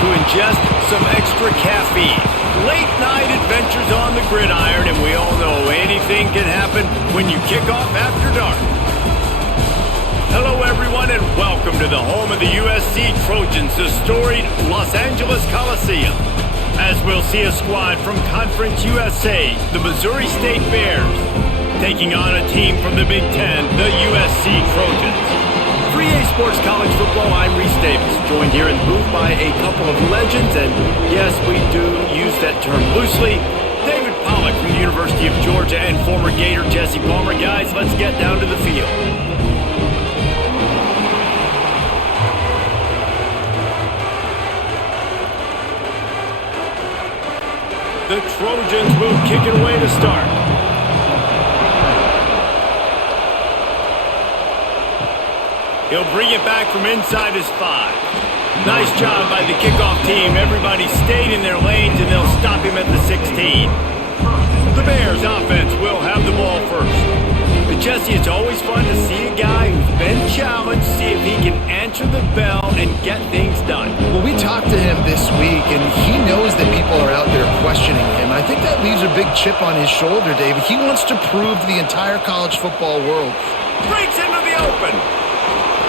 to ingest some extra caffeine. Late night adventures on the gridiron, and we all know anything can happen when you kick off after dark. Hello everyone, and welcome to the home of the USC Trojans, the storied Los Angeles Coliseum. As we'll see a squad from Conference USA, the Missouri State Bears, taking on a team from the Big Ten, the USC Trojans. For EA Sports College Football, I'm Reese Davis, joined here in the booth by a couple of legends, and yes, we do use that term loosely. David Pollack from the University of Georgia and former Gator Jesse Palmer. Guys, let's get down to the field. The Trojans will kick it away to start. He'll bring it back from inside his 5. Nice job by the kickoff team. Everybody stayed in their lanes, and they'll stop him at the 16. The Bears offense will have the ball first. But Jesse, it's always fun to see a guy who's been challenged, see if he can answer the bell and get things done. Well, we talked to him this week, and he knows that people are out there questioning him. I think that leaves a big chip on his shoulder, David. He wants to prove to the entire college football world. Breaks into the open.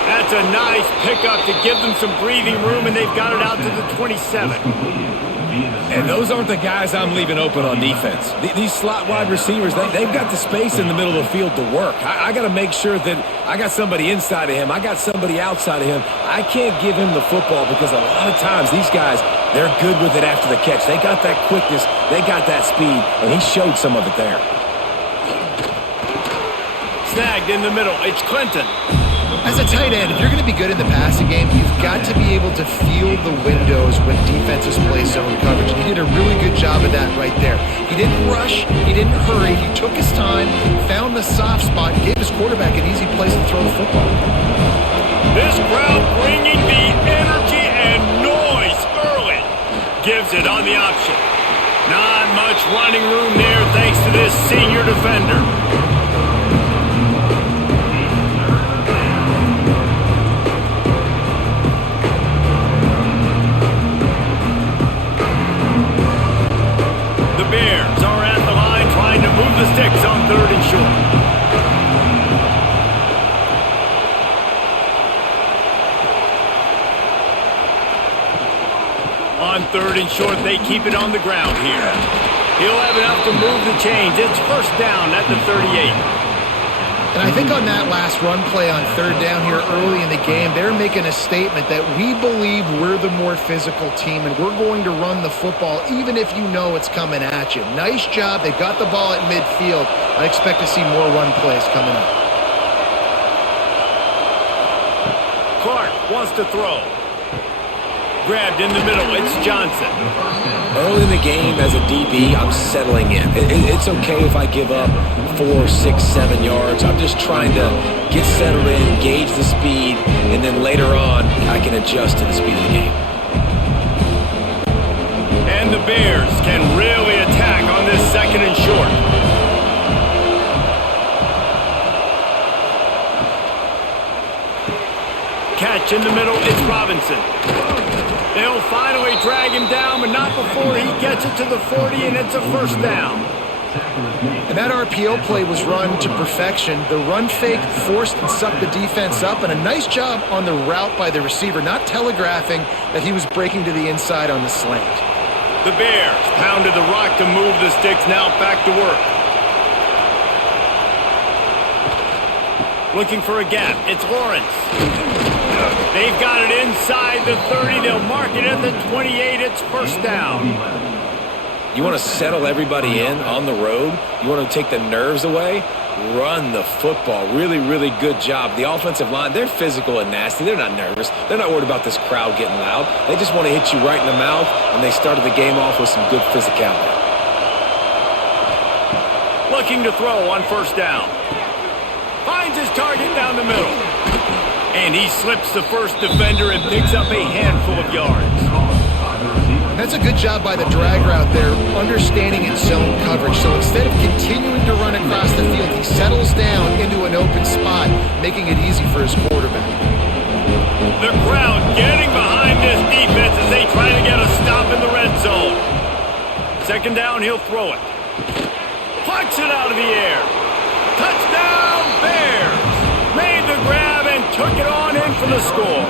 That's a nice pickup to give them some breathing room, and they've got it out to the 27. And those aren't the guys I'm leaving open on defense. These slot wide receivers, they've got the space in the middle of the field to work. I got to make sure that I got somebody inside of him. I got somebody outside of him. I can't give him the football because a lot of times these guys, they're good with it after the catch. They got that quickness. They got that speed, and he showed some of it there. Snagged in the middle. It's Clinton. As a tight end, if you're going to be good in the passing game, you've got to be able to feel the windows when defenses play zone coverage. And he did a really good job of that right there. He didn't rush. He didn't hurry. He took his time, found the soft spot, gave his quarterback an easy place to throw the football. This crowd bringing the energy and noise early. Gives it on the option. Not much running room there thanks to this senior defender. Bears are at the line trying to move the sticks on 3rd and short. On 3rd and short, they keep it on the ground here. He'll have enough to move the chains. It's first down at the 38. And I think on that last run play on 3rd down here early in the game, they're making a statement that we believe we're the more physical team and we're going to run the football even if you know it's coming at you. Nice job. They've got the ball at midfield. I expect to see more run plays coming up. Clark wants to throw. Grabbed in the middle. It's Johnson. Early in the game, as a DB, I'm settling in. It's okay if I give up 4, 6, 7 yards. I'm just trying to get settled in, gauge the speed, and then later on, I can adjust to the speed of the game. And the Bears can really attack on this 2nd and short. Catch in the middle, it's Robinson. They'll finally drag him down, but not before he gets it to the 40, and it's a first down. And that RPO play was run to perfection. The run fake forced and sucked the defense up, and a nice job on the route by the receiver, not telegraphing that he was breaking to the inside on the slant. The Bears pounded the rock to move the sticks, now back to work. Looking for a gap, it's Lawrence. They've got it inside the 30. They'll mark it at the 28. It's first down. You want to settle everybody in on the road? You want to take the nerves away? Run the football. Really, really good job. The offensive line, they're physical and nasty. They're not nervous. They're not worried about this crowd getting loud. They just want to hit you right in the mouth, and they started the game off with some good physicality. Looking to throw on first down. Finds his target down the middle. And he slips the first defender and picks up a handful of yards. That's a good job by the drag route there, understanding its zone coverage. So instead of continuing to run across the field, he settles down into an open spot, making it easy for his quarterback. The crowd getting behind this defense as they try to get second down, he'll throw it. Plucks it out of the air. Touchdown, Bears! Made the grab and took it on in for the score.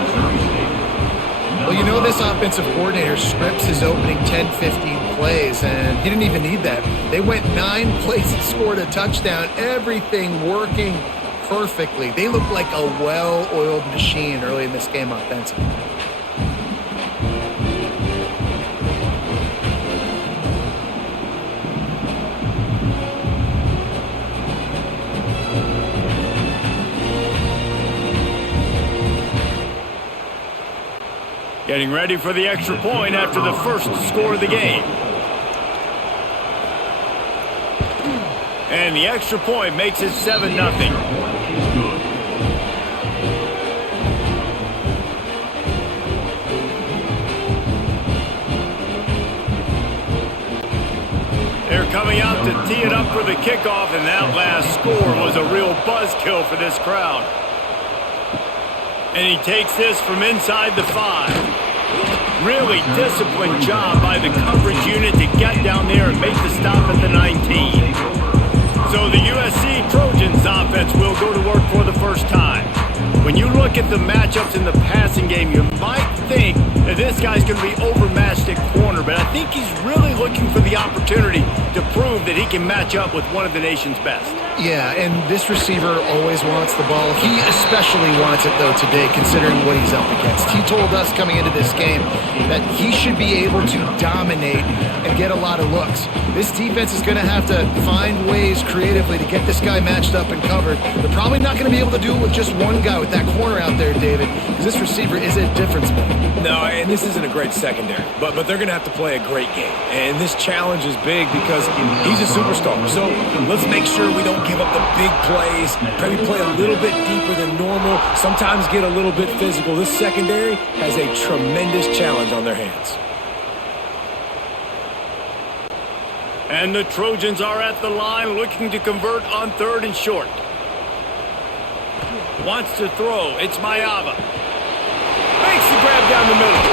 Well, you know this offensive coordinator scripts his opening 10, 15 plays, and he didn't even need that. They went 9 plays and scored a touchdown, everything working perfectly. They look like a well-oiled machine early in this game offensively. Getting ready for the extra point after the first score of the game. And the extra point makes it 7-0. They're coming out to tee it up for the kickoff, and that last score was a real buzzkill for this crowd. And he takes this from inside the 5. Really disciplined job by the coverage unit to get down there and make the stop at the 19. So the USC Trojans offense will go to work for the first time. When you look at the matchups in the passing game, you might think that this guy's going to be overmatched at corner, but I think he's really looking for the opportunity to prove that he can match up with one of the nation's best. Yeah, and this receiver always wants the ball. He especially wants it, though, today, considering what he's up against. He told us coming into this game that he should be able to dominate and get a lot of looks. This defense is going to have to find ways creatively to get this guy matched up and covered. They're probably not going to be able to do it with just one guy with that corner out there, David, because this receiver is a difference maker. No, and this isn't a great secondary, but they're going to have to play a great game. And this challenge is big because he's a superstar. So let's make sure we don't give up the big plays, maybe play a little bit deeper than normal, sometimes get a little bit physical. This secondary has a tremendous challenge on their hands. And the Trojans are at the line looking to convert on 3rd and short. Wants to throw. It's Maiava. Makes the grab down the middle.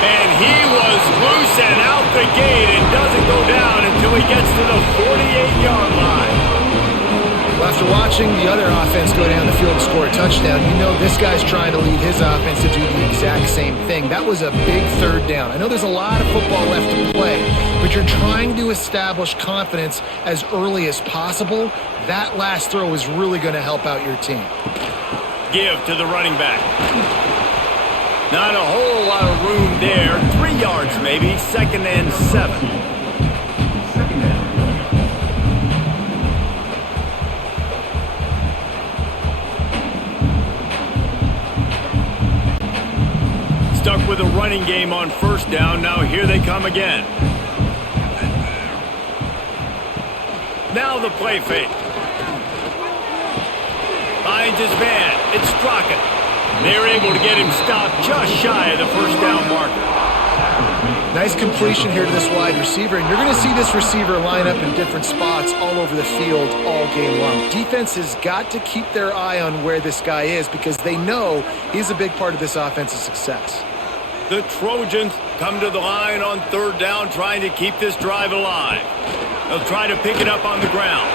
And he was loose and out the gate and doesn't go down until he gets to the 48-yard line. Well, after watching the other offense go down the field and score a touchdown, you know this guy's trying to lead his offense to do the exact same thing. That was a big 3rd down. I know there's a lot of football left to play, but you're trying to establish confidence as early as possible. That last throw is really going to help out your team. Give to the running back. Not a whole lot of room there. 3 yards maybe. 2nd and 7. Stuck with a running game on 1st down. Now here they come again. Now the play fake. Finds his man. It's Straka. They're able to get him stopped just shy of the 1st down marker. Nice completion here to this wide receiver, and you're going to see this receiver line up in different spots all over the field all game long. Defense has got to keep their eye on where this guy is because they know he's a big part of this offense's success. The Trojans come to the line on 3rd down, trying to keep this drive alive. They'll try to pick it up on the ground.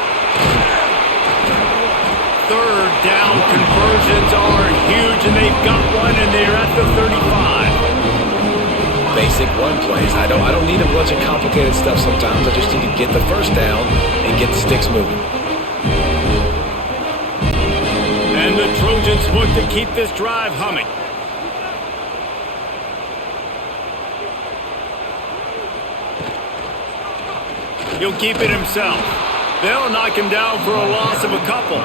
3rd down conversions are huge, and they've got one, and they're at the 35. Basic run plays. I don't need a bunch of complicated stuff sometimes. I just need to get the 1st down and get the sticks moving. And the Trojans look to keep this drive humming. He'll keep it himself. They'll knock him down for a loss of a couple.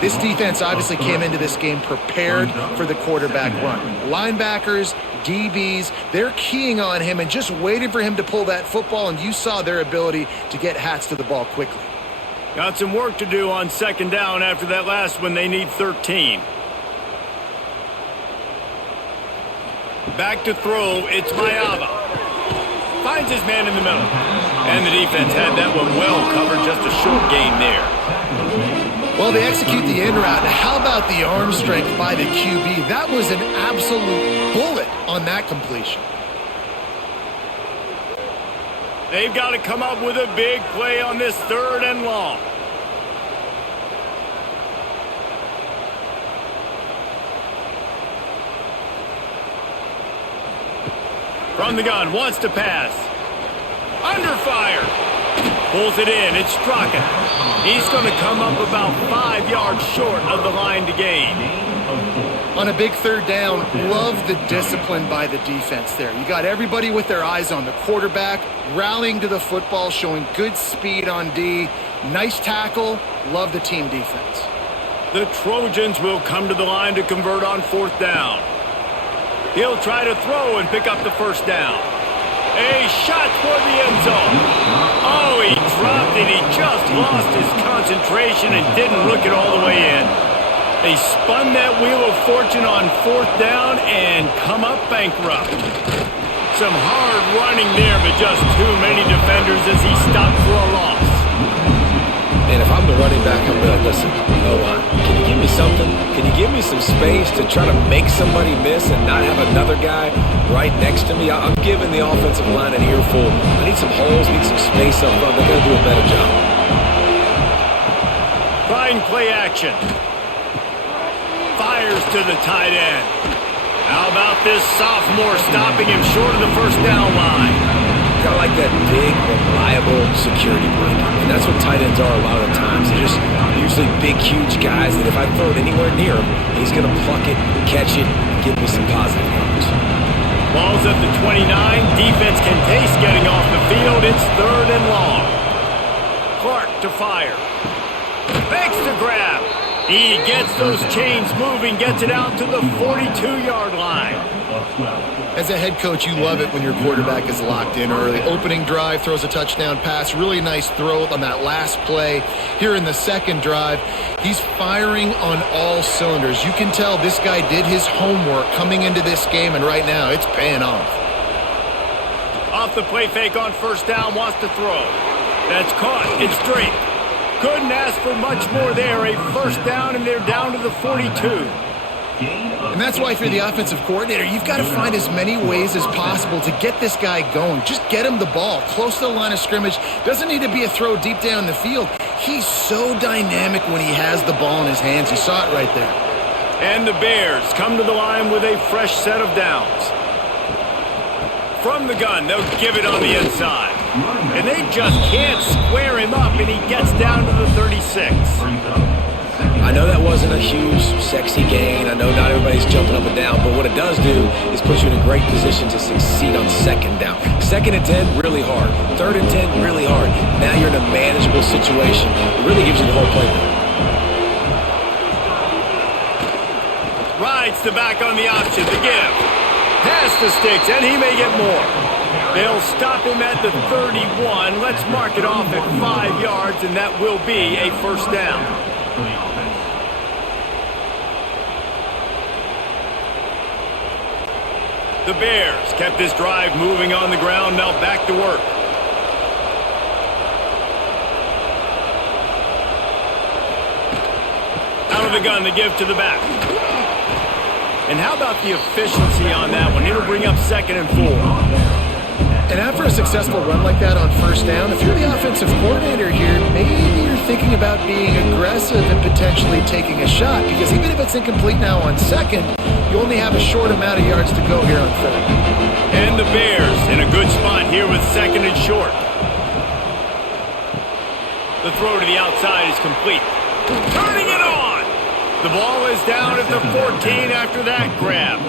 This defense obviously came into this game prepared for the quarterback run. Linebackers, DBs, they're keying on him and just waiting for him to pull that football, and you saw their ability to get hats to the ball quickly. Got some work to do on 2nd down after that last one. They need 13. Back to throw. It's Maiava. Finds his man in the middle. And the defense had that one well covered. Just a short gain there. Well, they execute the in route. How about the arm strength by the QB? That was an absolute bullet on that completion. They've got to come up with a big play on this 3rd and long. From the gun, wants to pass. Under fire. Pulls it in. It's Straka. He's going to come up about 5 yards short of the line to gain. On a big 3rd down, love the discipline by the defense there. You got everybody with their eyes on the quarterback, rallying to the football, showing good speed on D. Nice tackle. Love the team defense. The Trojans will come to the line to convert on 4th down. He'll try to throw and pick up the 1st down. A shot toward the end zone. Oh, he dropped it. He just lost his concentration and didn't look it all the way in. They spun that wheel of fortune on 4th down and come up bankrupt. Some hard running there, but just too many defenders as he stopped for a loss. Man, if I'm the running back, I'm like, listen, can you give me something? Can you give me some space to try to make somebody miss and not have another guy right next to me? I'm giving the offensive line an earful. I need some holes, need some space up front. They're going to do a better job. Trying play action. Fires to the tight end. How about this sophomore stopping him short of the 1st down line? Kind of like that big, reliable security blanket. And that's what tight ends are a lot of the times. They're just usually big, huge guys that if I throw it anywhere near him, he's going to pluck it, catch it, and give me some positive yards. Ball's at the 29. Defense can taste getting off the field. It's 3rd and long. Clark to fire. Fakes to grab. He gets those chains moving, gets it out to the 42-yard line. As a head coach, you love it when your quarterback is locked in early. Opening drive, throws a touchdown pass. Really nice throw on that last play. Here in the 2nd drive, he's firing on all cylinders. You can tell this guy did his homework coming into this game, and right now it's paying off. Off the play fake on 1st down, wants to throw. That's caught. It's straight. Couldn't ask for much more there. A 1st down, and they're down to the 42. And that's why if you're the offensive coordinator, you've got to find as many ways as possible to get this guy going. Just get him the ball close to the line of scrimmage. Doesn't need to be a throw deep down the field. He's so dynamic when he has the ball in his hands. You saw it right there. And the Bears come to the line with a fresh set of downs. From the gun, they'll give it on the inside. And they just can't square him up, and he gets down to the 36. I know that wasn't a huge, sexy gain. I know not everybody's jumping up and down, but what it does do is put you in a great position to succeed on 2nd down. 2nd and 10, really hard. 3rd and 10, really hard. Now you're in a manageable situation. It really gives you the whole playbook. Rides the back on the option, the give. Pass the sticks, and he may get more. They'll stop him at the 31. Let's mark it off at 5 yards, and that will be a 1st down. The Bears kept this drive moving on the ground, now back to work. Out of the gun to give to the back. And how about the efficiency on that one? It'll bring up 2nd and 4. And after a successful run like that on 1st down, if you're the offensive coordinator here, maybe you're thinking about being aggressive and potentially taking a shot, because even if it's incomplete now on 2nd, you only have a short amount of yards to go here on 3rd. And the Bears in a good spot here with 2nd and short. The throw to the outside is complete. Turning it on! The ball is down at the 14 after that grab.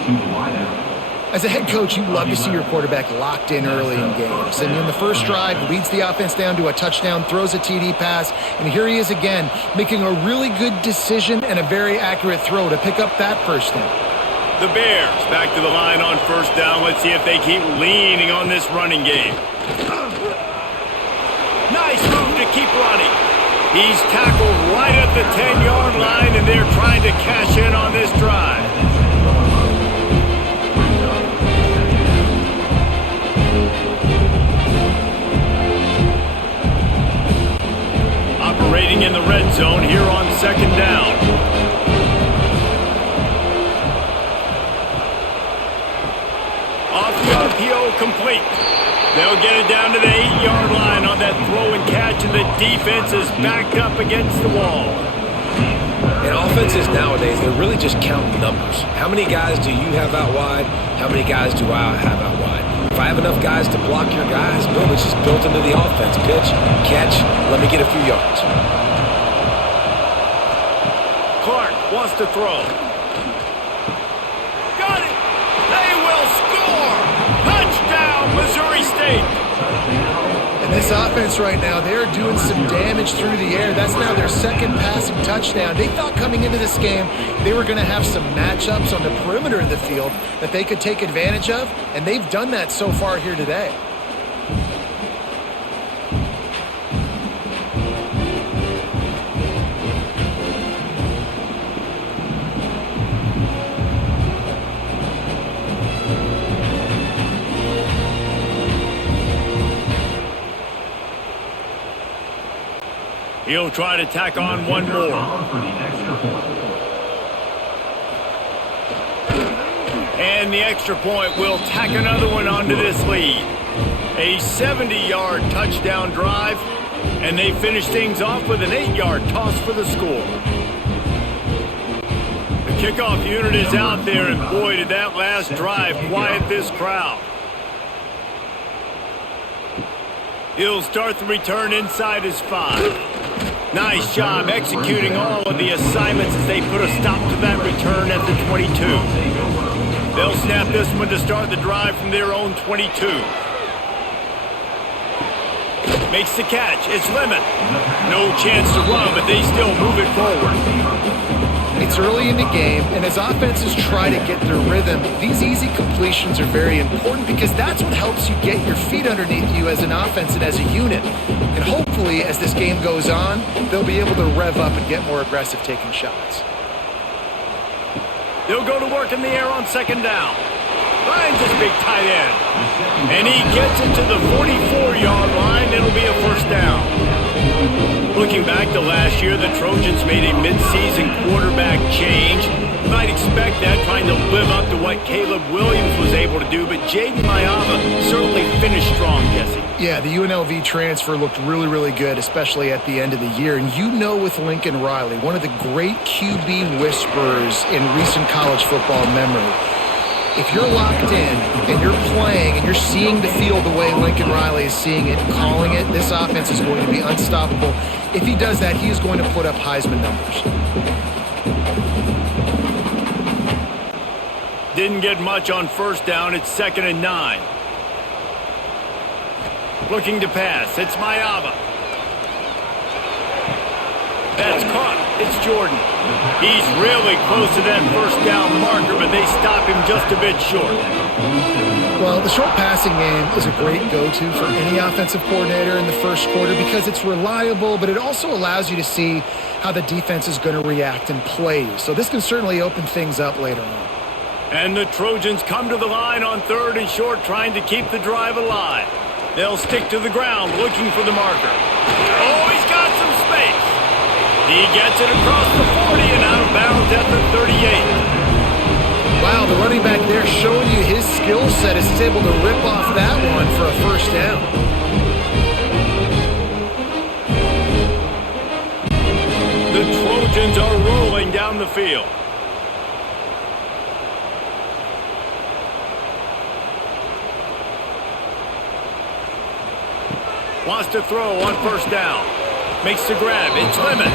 As a head coach, you love to see your quarterback locked in early in games. And in the 1st drive, leads the offense down to a touchdown, throws a TD pass, and here he is again, making a really good decision and a very accurate throw to pick up that 1st down. The Bears back to the line on 1st down. Let's see if they keep leaning on this running game. Nice move to keep running. He's tackled right at the 10-yard line, and they're trying to cash in on this drive. Operating in the red zone here on 2nd down. Off the RPO complete. They'll get it down to the 8-yard throw and catch, and the defense is backed up against the wall. And offenses nowadays, they're really just counting numbers. How many guys do you have out wide? How many guys do I have out wide? If I have enough guys to block your guys, boom, it's just built into the offense. Pitch, catch, let me get a few yards. Clark wants to throw. Got it! They will score! Touchdown, Missouri State! And this offense right now, they're doing some damage through the air. That's now their second passing touchdown. They thought coming into this game they were going to have some matchups on the perimeter of the field that they could take advantage of, and they've done that so far here today. He'll try to tack on one more. And the extra point will tack another one onto this lead. A 70-yard touchdown drive, and they finish things off with an 8-yard toss for the score. The kickoff unit is out there, and boy, did that last drive quiet this crowd. He'll start the return inside his 5. Nice job executing all of the assignments as they put a stop to that return at the 22. They'll snap this one to start the drive from their own 22. Makes the catch. It's Lemon. No chance to run, but they still move it forward. It's early in the game, and as offenses try to get their rhythm, these easy completions are very important because that's what helps you get your feet underneath you as an offense and as a unit. And hopefully, as this game goes on, they'll be able to rev up and get more aggressive taking shots. They'll go to work in the air on second down. Finds his big tight end. And he gets it to the 44-yard line. It'll be a first down. Looking back to last year, the Trojans made a midseason quarterback change. You might expect that, trying to live up to what Caleb Williams was able to do, but Jaden Mayava certainly finished strong, Jesse. Yeah, the UNLV transfer looked really, really good, especially at the end of the year. And you know with Lincoln Riley, one of the great QB whisperers in recent college football memory, if you're locked in and you're playing and you're seeing the field the way Lincoln Riley is seeing it and calling it, this offense is going to be unstoppable. If he does that, he is going to put up Heisman numbers. Didn't get much on first down. It's 2nd and 9. Looking to pass. It's Mayava. That's caught. It's Jordan. He's really close to that first down marker, but they stop him just a bit short. Well, the short passing game is a great go-to for any offensive coordinator in the first quarter because it's reliable, but it also allows you to see how the defense is going to react and play. So this can certainly open things up later on. And the Trojans come to the line on 3rd and short, trying to keep the drive alive. They'll stick to the ground, looking for the marker. Oh, he's got some space. He gets it across the 40 and out of bounds at the 38. Wow, the running back there showing you his skill set as he's able to rip off that one for a first down. The Trojans are rolling down the field. Wants to throw on first down. Makes the grab. It's Lemon.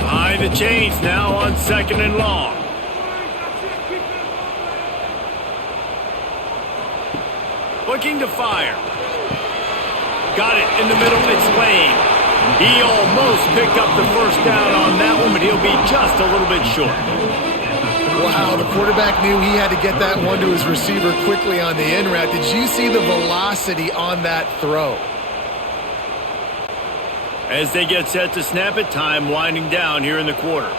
Behind the chains now on 2nd and long. Looking to fire. Got it in the middle. It's Lane. He almost picked up the first down on that one, but he'll be just a little bit short. Wow, the quarterback knew he had to get that one to his receiver quickly on the in route. Did you see the velocity on that throw? As they get set to snap it, time winding down here in the quarter.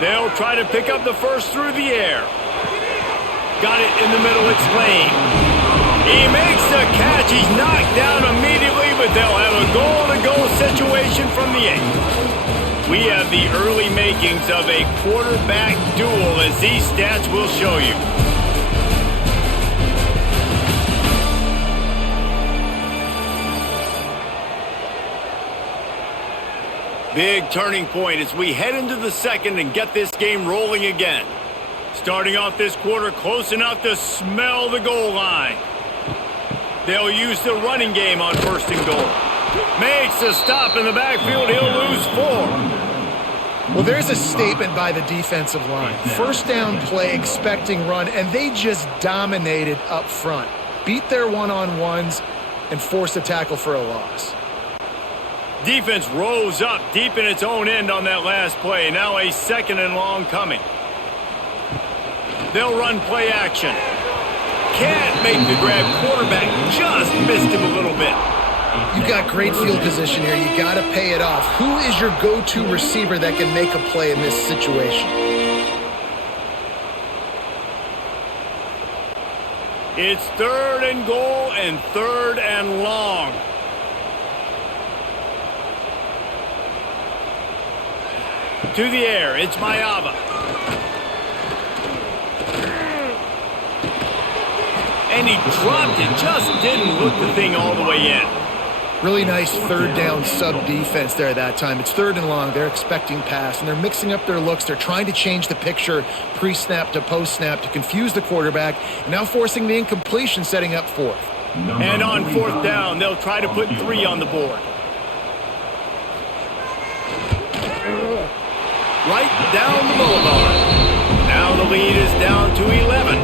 They'll try to pick up the first through the air. Got it in the middle. It's Lane. He makes the catch. He's knocked down immediately, but they'll have a goal-to-goal situation from the 8. We have the early makings of a quarterback duel, as these stats will show you. Big turning point as we head into the second and get this game rolling again. Starting off this quarter close enough to smell the goal line. They'll use the running game on first and goal. Makes a stop in the backfield. He'll lose 4. Well, there's a statement by the defensive line. First down play, expecting run, and they just dominated up front. Beat their one-on-ones and forced a tackle for a loss. Defense rose up deep in its own end on that last play. Now a second and long coming. They'll run play action. Can't make the grab. Quarterback just missed him a little bit. You've got great field position here. You got to pay it off. Who is your go-to receiver that can make a play in this situation? It's third and goal and third and long. To the air, it's Mayava. And he dropped it, just didn't look the thing all the way in. Really nice third down sub-defense there that time. It's third and long. They're expecting pass, and they're mixing up their looks. They're trying to change the picture pre-snap to post-snap to confuse the quarterback, and now forcing the incompletion, setting up fourth. And on fourth down, they'll try to put 3 on the board. Right down the boulevard. Now the lead is down to 11.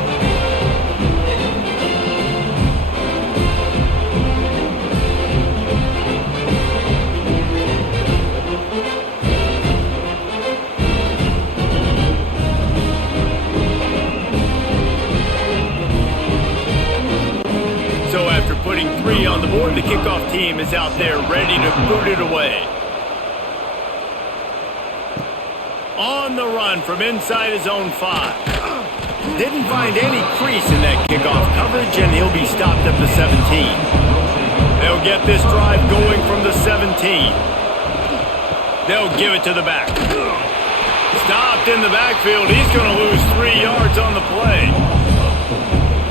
So after putting 3 on the board, the kickoff team is out there ready to boot it away. On the run from inside his own 5. Didn't find any crease in that kickoff coverage, and he'll be stopped at the 17. They'll get this drive going from the 17. They'll give it to the back. Stopped in the backfield. He's going to lose 3 yards on the play.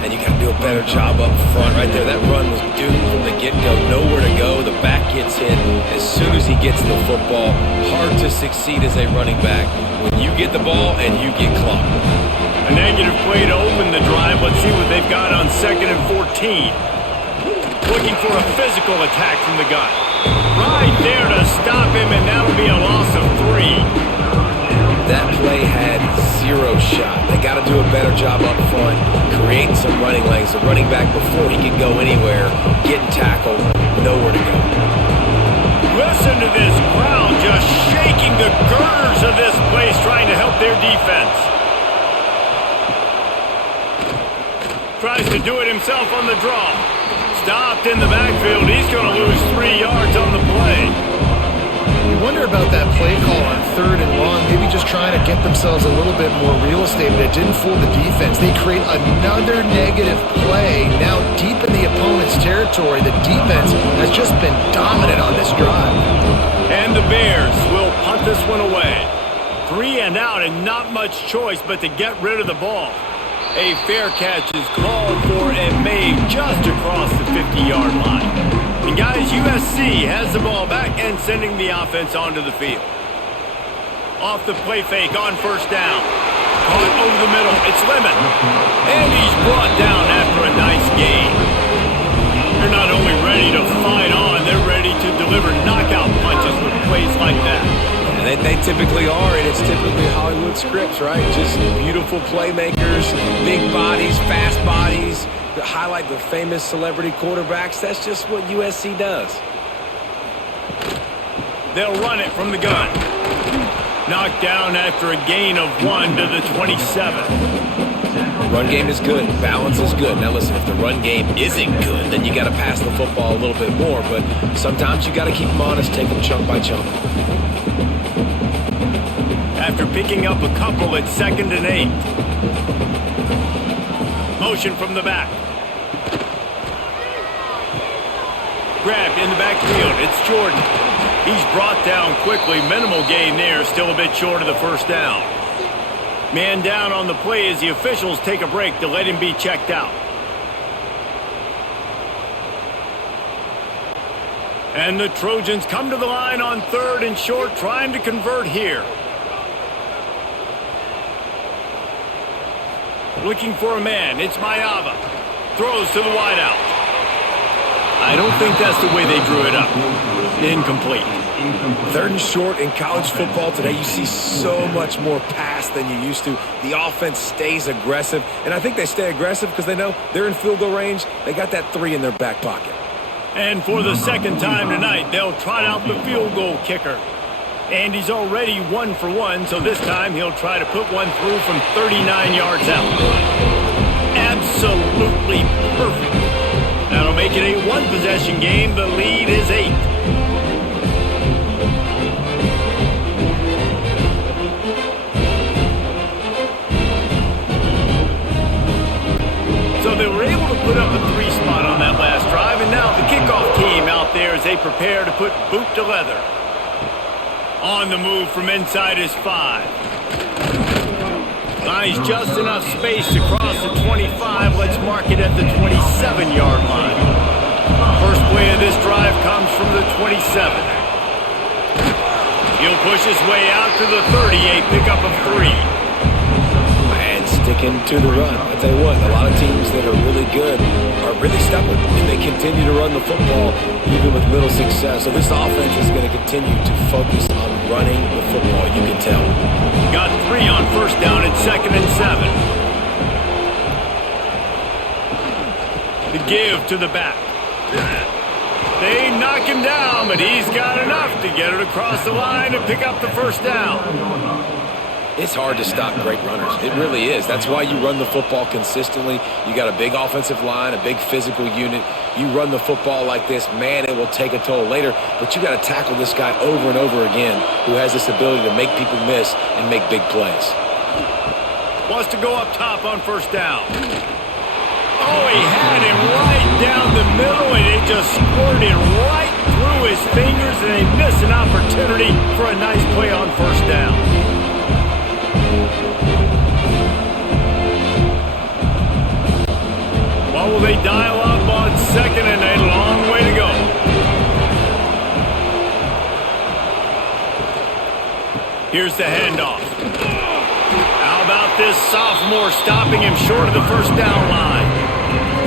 And you got to do a better job up front right there. That run was doomed from the get-go. Nowhere to go. The back gets hit as soon as he gets the football. Hard to succeed as a running back when you get the ball and you get clocked. A negative play to open the drive. Let's see what they've got on 2nd and 14. Looking for a physical attack from the gun. Right there to stop him, and that'll be a loss of 3. That play had 0 shot. They got to do a better job up front, creating some running lanes. The running back before he could go anywhere, getting tackled, nowhere to go. Listen to this crowd just shaking the girders of this place, trying to help their defense. Tries to do it himself on the draw. Stopped in the backfield. He's going to lose 3 yards on the play. You wonder about that play call on third and long, maybe just trying to get themselves a little bit more real estate, but it didn't fool the defense. They create another negative play. Now deep in the opponent's territory, the defense has just been dominant on this drive. And the Bears will punt this one away. 3 and out, and not much choice but to get rid of the ball. A fair catch is called for and made just across the 50-yard line. And guys, USC has the ball back and sending the offense onto the field. Off the play fake on first down. Caught over the middle. It's Lemon. And he's brought down after a nice gain. They're not only ready to fight on, they're ready to deliver knockout punches with plays like that. And they typically are, and it's typically Hollywood scripts, right? Just beautiful playmakers, big bodies, fast bodies, that highlight the famous celebrity quarterbacks. That's just what USC does. They'll run it from the gun. Knocked down after a gain of 1 to the 27. Run game is good. Balance is good. Now listen, if the run game isn't good, then you got to pass the football a little bit more. But sometimes you got to keep them honest, take them chunk by chunk. After picking up a couple at 2nd and 8. Motion from the back. grabbed in the backfield. It's Jordan. He's brought down quickly. Minimal gain there. Still a bit short of the first down. Man down on the play as the officials take a break to let him be checked out. And the Trojans come to the line on 3rd and short, trying to convert here. Looking for a man. It's Maiava. Throws to the wideout. I don't think that's the way they drew it up. Incomplete. 3rd and short in college football today, you see so much more pass than you used to. The offense stays aggressive, and I think they stay aggressive because they know they're in field goal range. They got that 3 in their back pocket. And for the second time tonight, they'll trot out the field goal kicker. And he's already 1 for 1, so this time he'll try to put one through from 39 yards out. Absolutely perfect. That'll make it a 1-possession game. The lead is 8. So they were able to put up a 3 spot on that last drive, and now the kickoff team out there as they prepare to put boot to leather. On the move from inside his 5. Finds just enough space to cross the 25. Let's mark it at the 27-yard line. First play of this drive comes from the 27. He'll push his way out to the 38, pickup of 3. Sticking to the run. I'll tell you what, a lot of teams that are really good are really stubborn, and they continue to run the football even with little success. So this offense is going to continue to focus on running the football, you can tell. Got 3 on first down at 2nd and 7. The give to the back. They knock him down, but he's got enough to get it across the line and pick up the first down. It's hard to stop great runners. It really is. That's why you run the football consistently. You got a big offensive line, a big physical unit. You run the football like this, man, it will take a toll later. But you got to tackle this guy over and over again who has this ability to make people miss and make big plays. Wants to go up top on first down. Oh, he had him right down the middle, and it just squirted right through his fingers, and they missed an opportunity for a nice play on first down. What will they dial up on 2nd and a long way to go? Here's the handoff. How about this sophomore stopping him short of the first down line?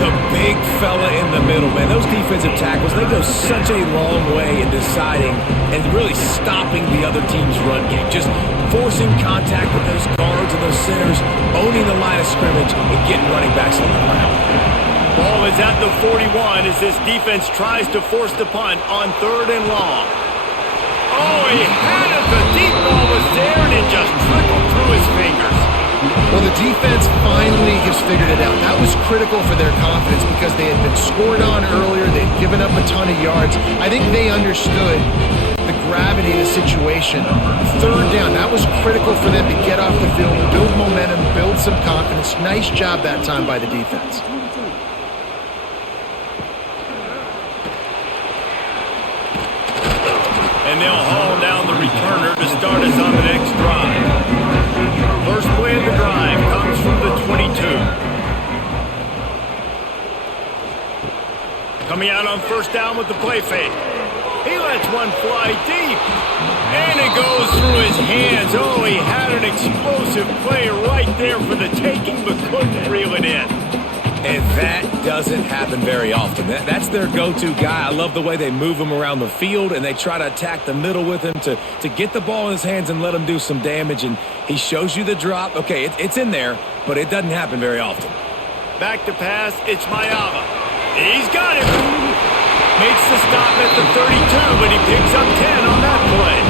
The big fella in the middle, man. Those defensive tackles, they go such a long way in deciding and really stopping the other team's run game. Just forcing contact with those guards and those centers, owning the line of scrimmage, and getting running backs on the ground. Ball is at the 41 as this defense tries to force the punt on 3rd and long. Oh, he had it. The deep ball was there, and it just trickled through his fingers. Well, the defense finally has figured it out. That was critical for their confidence because they had been scored on earlier. They'd given up a ton of yards. I think they understood the gravity of the situation. 3rd down, that was critical for them to get off the field, build momentum, build some confidence. Nice job that time by the defense. And they'll haul down the returner to start us on the next drive. First play of the drive comes from the 22. Coming out on first down with the play fake. He lets one fly deep. And it goes through his hands. Oh, he had an explosive play right there for the taking, but couldn't reel it in. And that doesn't happen very often. That's their go-to guy. I love the way they move him around the field, and they try to attack the middle with him to get the ball in his hands and let him do some damage. And he shows you the drop. Okay, it's in there, but it doesn't happen very often. Back to pass, it's Maiava. He's got it. Makes the stop at the 32, but he picks up 10 on that play.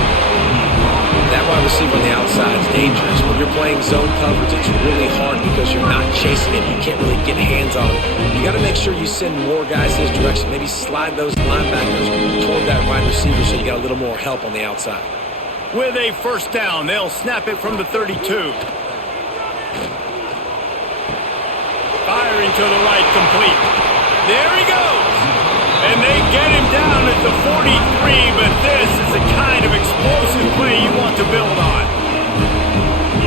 That wide receiver on the outside is dangerous. When you're playing zone coverage, it's really hard because you're not chasing it. You can't really get hands on him. You got to make sure you send more guys his direction. Maybe slide those linebackers toward that wide receiver so you got a little more help on the outside. With a first down, they'll snap it from the 32. Firing to the right, complete. There he goes. And they get him down at the 43, but this is the kind of explosive play you want to build on.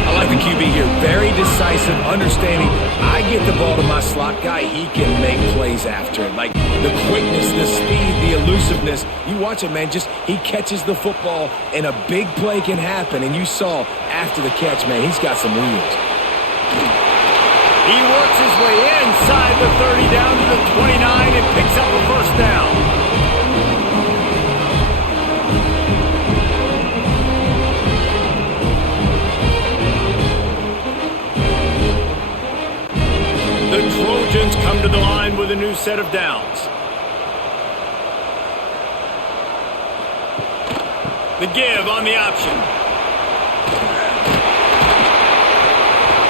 I like the QB here. Very decisive, understanding. I get the ball to my slot guy, he can make plays after it. Like the quickness, the speed, the elusiveness. You watch it, man. Just he catches the football, and a big play can happen. And you saw after the catch, man, he's got some wheels. He works his way inside the 30 down to the 29 and picks up a first down. The Trojans come to the line with a new set of downs. The give on the option.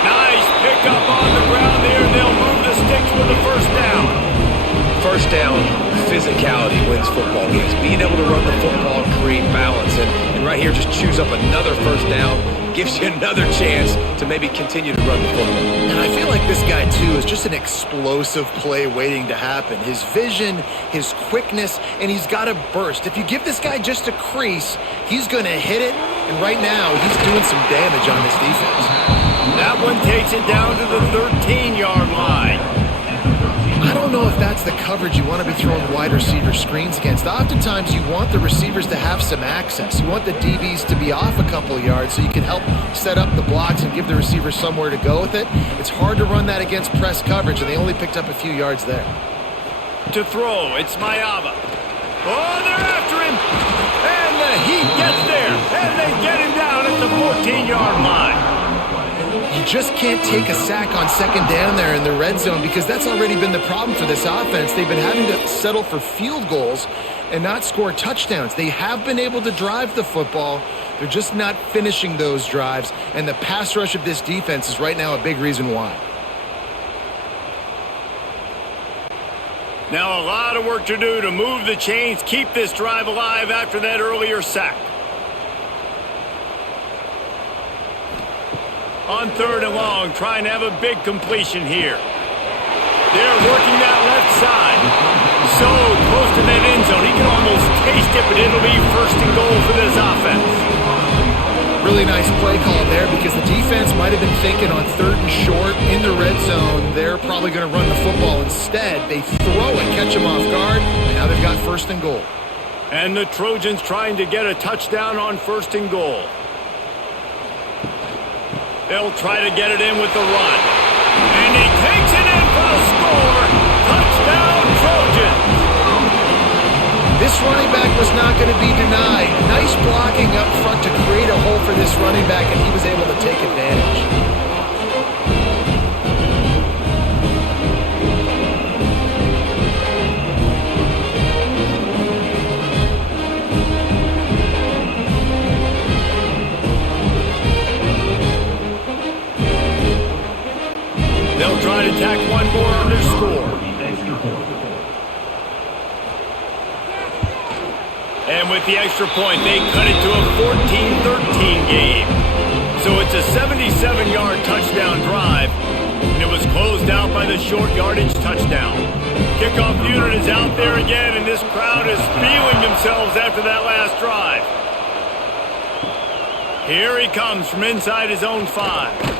Nice pickup on the ground there. They'll move the sticks with the first down. First down, physicality wins football games. Being able to run the football and create balance. And right here, just choose up another first down. Gives you another chance to maybe continue to run the football. And I feel like this guy, too, is just an explosive play waiting to happen. His vision, his quickness, and he's got a burst. If you give this guy just a crease, he's going to hit it. And right now, he's doing some damage on this defense. That one takes it down to the 13-yard line. I don't know if that's the coverage you want to be throwing wide receiver screens against. Oftentimes, you want the receivers to have some access. You want the DBs to be off a couple of yards so you can help set up the blocks and give the receiver somewhere to go with it. It's hard to run that against press coverage, and they only picked up a few yards there. To throw, it's Mayava. Oh, they're after him. And the Heat gets there. And they get him down at the 14-yard line. You just can't take a sack on second down there in the red zone because that's already been the problem for this offense. They've been having to settle for field goals and not score touchdowns. They have been able to drive the football. They're just not finishing those drives, and the pass rush of this defense is right now a big reason why. Now a lot of work to do to move the chains, keep this drive alive after that earlier sack. On third and long, trying to have a big completion here. They're working that left side. So close to that end zone. He can almost taste it, but it'll be first and goal for this offense. Really nice play call there because the defense might have been thinking on third and short in the red zone. They're probably going to run the football instead. They throw it, catch them off guard, and now they've got first and goal. And the Trojans trying to get a touchdown on first and goal. They'll try to get it in with the run. And he takes it in for the score. Touchdown, Trojans. This running back was not going to be denied. Nice blocking up front to create a hole for this running back, and he was able to take advantage. They'll try to tack one more on their score. And with the extra point, they cut it to a 14-13 game. So it's a 77-yard touchdown drive, and it was closed out by the short yardage touchdown. Kickoff unit is out there again, and this crowd is feeling themselves after that last drive. Here he comes from inside his own 5.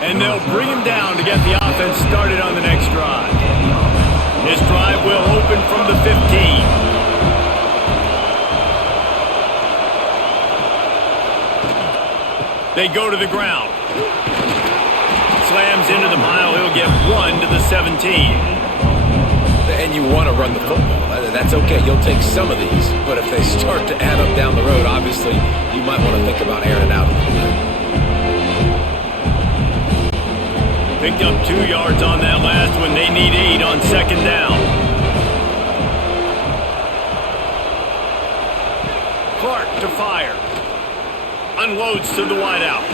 And they'll bring him down to get the offense started on the next drive. This drive will open from the 15. They go to the ground. Slams into the pile. He'll get 1 to the 17. And you want to run the football. That's okay. You'll take some of these. But if they start to add up down the road, obviously, you might want to think about airing it out a little bit. Picked up 2 yards on that last one. They need 8 on second down. Clark to fire. Unloads to the wideout.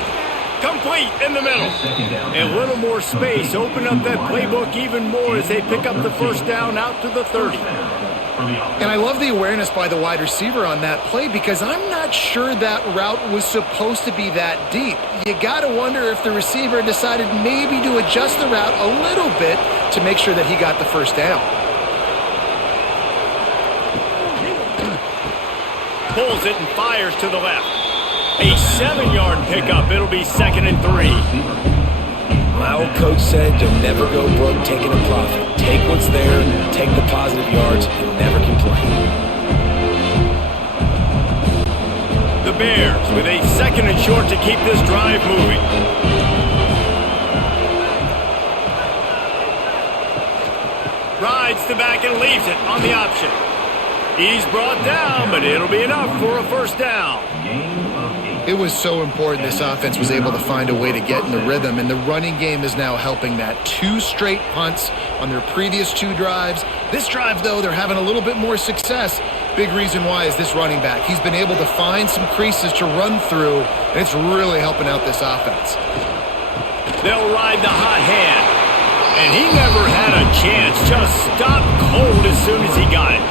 Complete in the middle. A little more space. Open up that playbook even more as they pick up the first down out to the 30. And I love the awareness by the wide receiver on that play because I'm not sure that route was supposed to be that deep. You got to wonder if the receiver decided maybe to adjust the route a little bit to make sure that he got the first down. pulls it and fires to the left. A 7-yard pickup. It'll be 2nd and 3. My old coach said you'll never go broke taking a profit. Take what's there, take the positive yards, and never complain. The Bears with a 2nd and short to keep this drive moving. Rides the back and leaves it on the option. He's brought down, but it'll be enough for a first down. It was so important this offense was able to find a way to get in the rhythm, and the running game is now helping that. 2 straight punts on their previous 2 drives. This drive, though, they're having a little bit more success. Big reason why is this running back. He's been able to find some creases to run through, and it's really helping out this offense. They'll ride the hot hand. And he never had a chance. Just stopped cold as soon as he got it.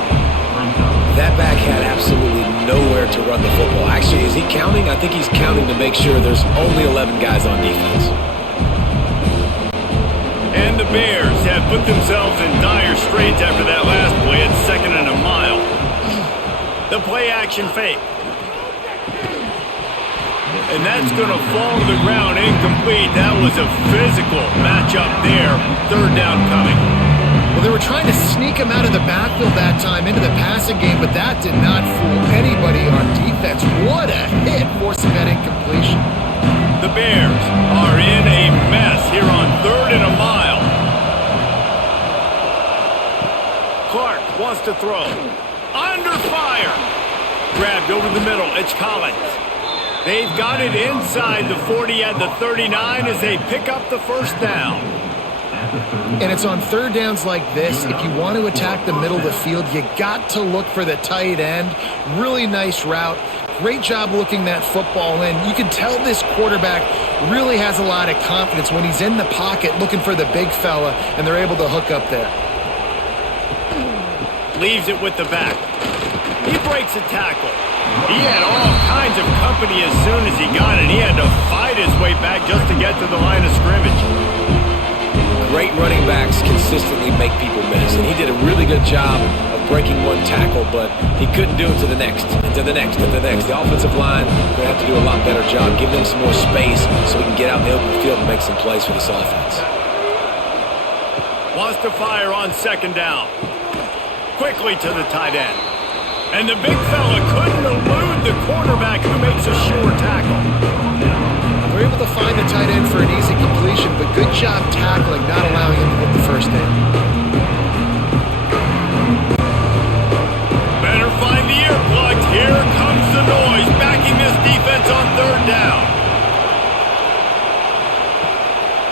That back had absolutely nowhere to run the football. Actually, is he counting? I think he's counting to make sure there's only 11 guys on defense. And the Bears have put themselves in dire straits after that last play at 2nd and a mile. The play action fake. And that's going to fall to the ground incomplete. That was a physical matchup there. 3rd down coming. Well, they were trying to sneak him out of the backfield that time into the passing game, but that did not fool anybody on defense. What a hit forcing that incompletion. The Bears are in a mess here on 3rd and a mile. Clark wants to throw. Under fire. Grabbed over the middle. It's Collins. They've got it inside the 40 at the 39 as they pick up the first down. And it's on 3rd downs like this. If you want to attack the middle of the field, you got to look for the tight end. Really nice route. Great job looking that football in. You can tell this quarterback really has a lot of confidence when he's in the pocket looking for the big fella, and they're able to hook up there. Leaves it with the back. He breaks a tackle. He had all kinds of company as soon as he got it. He had to fight his way back just to get to the line of scrimmage. Great running backs consistently make people miss, and he did a really good job of breaking one tackle, but he couldn't do it to the next, and to the next, and to the next. The offensive line going to have to do a lot better job, give them some more space so we can get out in the open field and make some plays for this offense. Wants to fire on 2nd down. Quickly to the tight end. And the big fella couldn't elude the quarterback who makes a sure tackle. They're able to find the tight end for an easy completion, but good job tackling, not allowing him to get the first down. Better find the earplugs. Here comes the noise, backing this defense on 3rd down.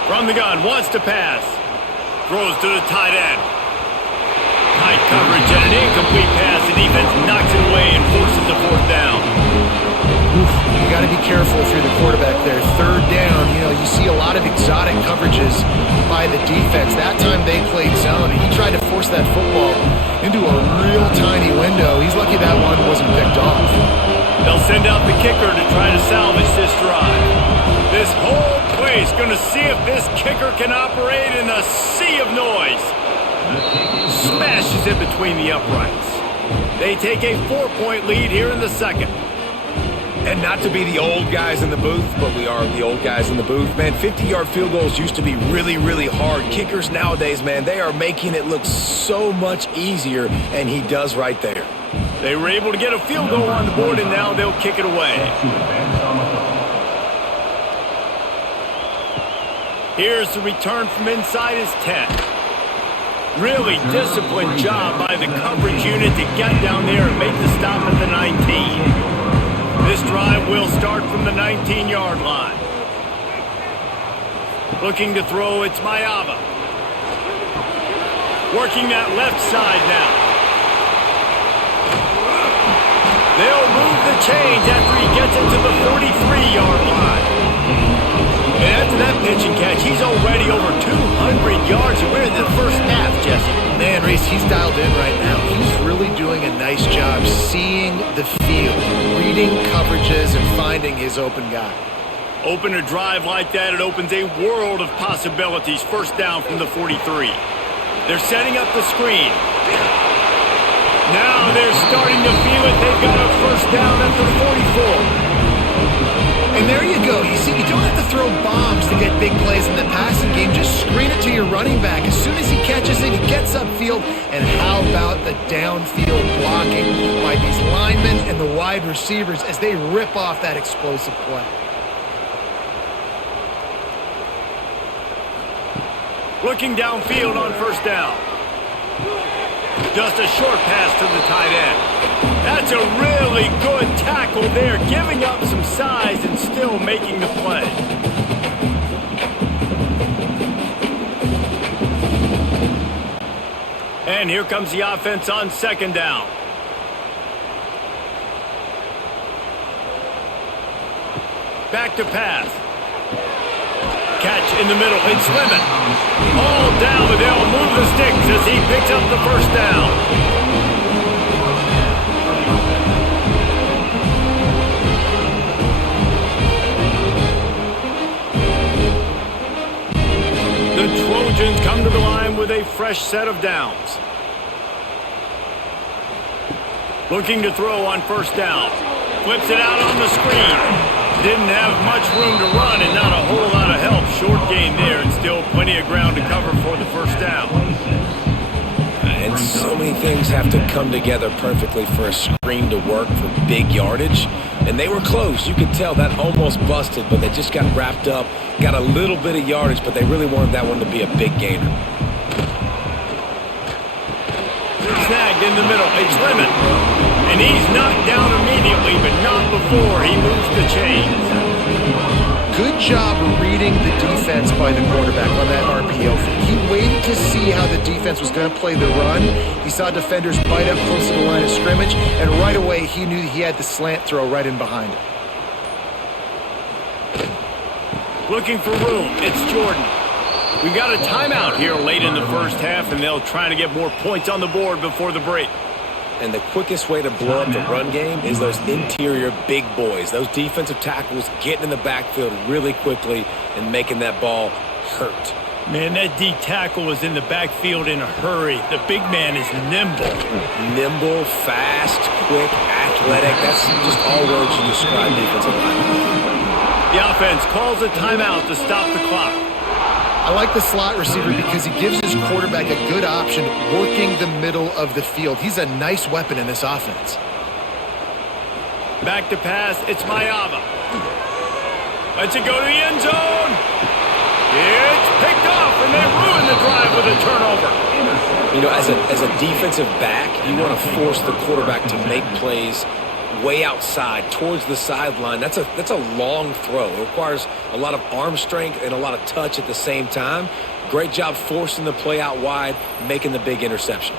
From the gun, wants to pass. Throws to the tight end. Tight coverage and an incomplete pass. The defense knocks it away and forces the 4th down. Oof, you got to be careful if you're the quarterback there. 3rd down, you see a lot of exotic coverages by the defense. That time they played zone, and he tried to force that football into a real tiny window. He's lucky that one wasn't picked off. They'll send out the kicker to try to salvage this drive. This whole place going to see if this kicker can operate in a sea of noise. Smashes it between the uprights. They take a 4-point lead here in the 2nd. And not to be the old guys in the booth, but we are the old guys in the booth. Man, 50-yard field goals used to be really, really hard. Kickers nowadays, man, they are making it look so much easier, and he does right there. They were able to get a field goal on the board, and now they'll kick it away. Here's the return from inside his 10. Really disciplined job by the coverage unit to get down there and make the stop at the 19. This drive will start from the 19-yard line. Looking to throw, it's Mayava. Working that left side now. They'll move the chains after he gets it to the 43-yard line. And after that pitch and catch, he's already over 200 yards, and we're in the first half, Jesse. Man, Reese, he's dialed in right now. He's really doing a nice job seeing the field, reading coverages, and finding his open guy. Open a drive like that, it opens a world of possibilities. First down from the 43. They're setting up the screen. Now they're starting to feel it. They've got a first down at the 44. And there you go. You see, you don't have to throw bombs to get big plays in the passing game. Just screen it to your running back. As soon as he catches it, he gets upfield. And how about the downfield blocking by these linemen and the wide receivers as they rip off that explosive play? Looking downfield on first down. Just a short pass to the tight end. That's a really good tackle there, giving up some size and still making the play. And here comes the offense on second down. Back to pass. Catch in the middle. It's Lemon. All down, but they'll move the sticks as he picks up the first down. The Trojans come to the line with a fresh set of downs. Looking to throw on first down. Flips it out on the screen. Didn't have much room to run and not a whole lot of help. Short gain there and still plenty of ground to cover for the first down. And so many things have to come together perfectly for a screen to work for big yardage. And they were close. You could tell that almost busted, but they just got wrapped up, got a little bit of yardage, but they really wanted that one to be a big gainer. Snagged in the middle. It's Lemon. And he's knocked down immediately, but not before he moves the chains. Good job reading the defense by the quarterback on that RPO. He waited to see how the defense was going to play the run. He saw defenders bite up close to the line of scrimmage, and right away he knew he had the slant throw right in behind him. Looking for room. It's Jordan. We've got a timeout here late in the first half, and they'll try to get more points on the board before the break. And the quickest way to blow up the run game is those interior big boys, those defensive tackles getting in the backfield really quickly and making that ball hurt. Man, that D tackle was in the backfield in a hurry. The big man is nimble. Nimble, fast, quick, athletic. That's just all words you describe defensive line. The offense calls a timeout to stop the clock. I like the slot receiver because he gives his quarterback a good option working the middle of the field. He's a nice weapon in this offense. Back to pass, it's Mayava. Lets it go to the end zone. It's picked off, and they ruin the drive with a turnover. You know, as a defensive back, you want to force the quarterback to make plays way outside, towards the sideline. That's a long throw. It requires a lot of arm strength and a lot of touch at the same time. Great job forcing the play out wide, making the big interception.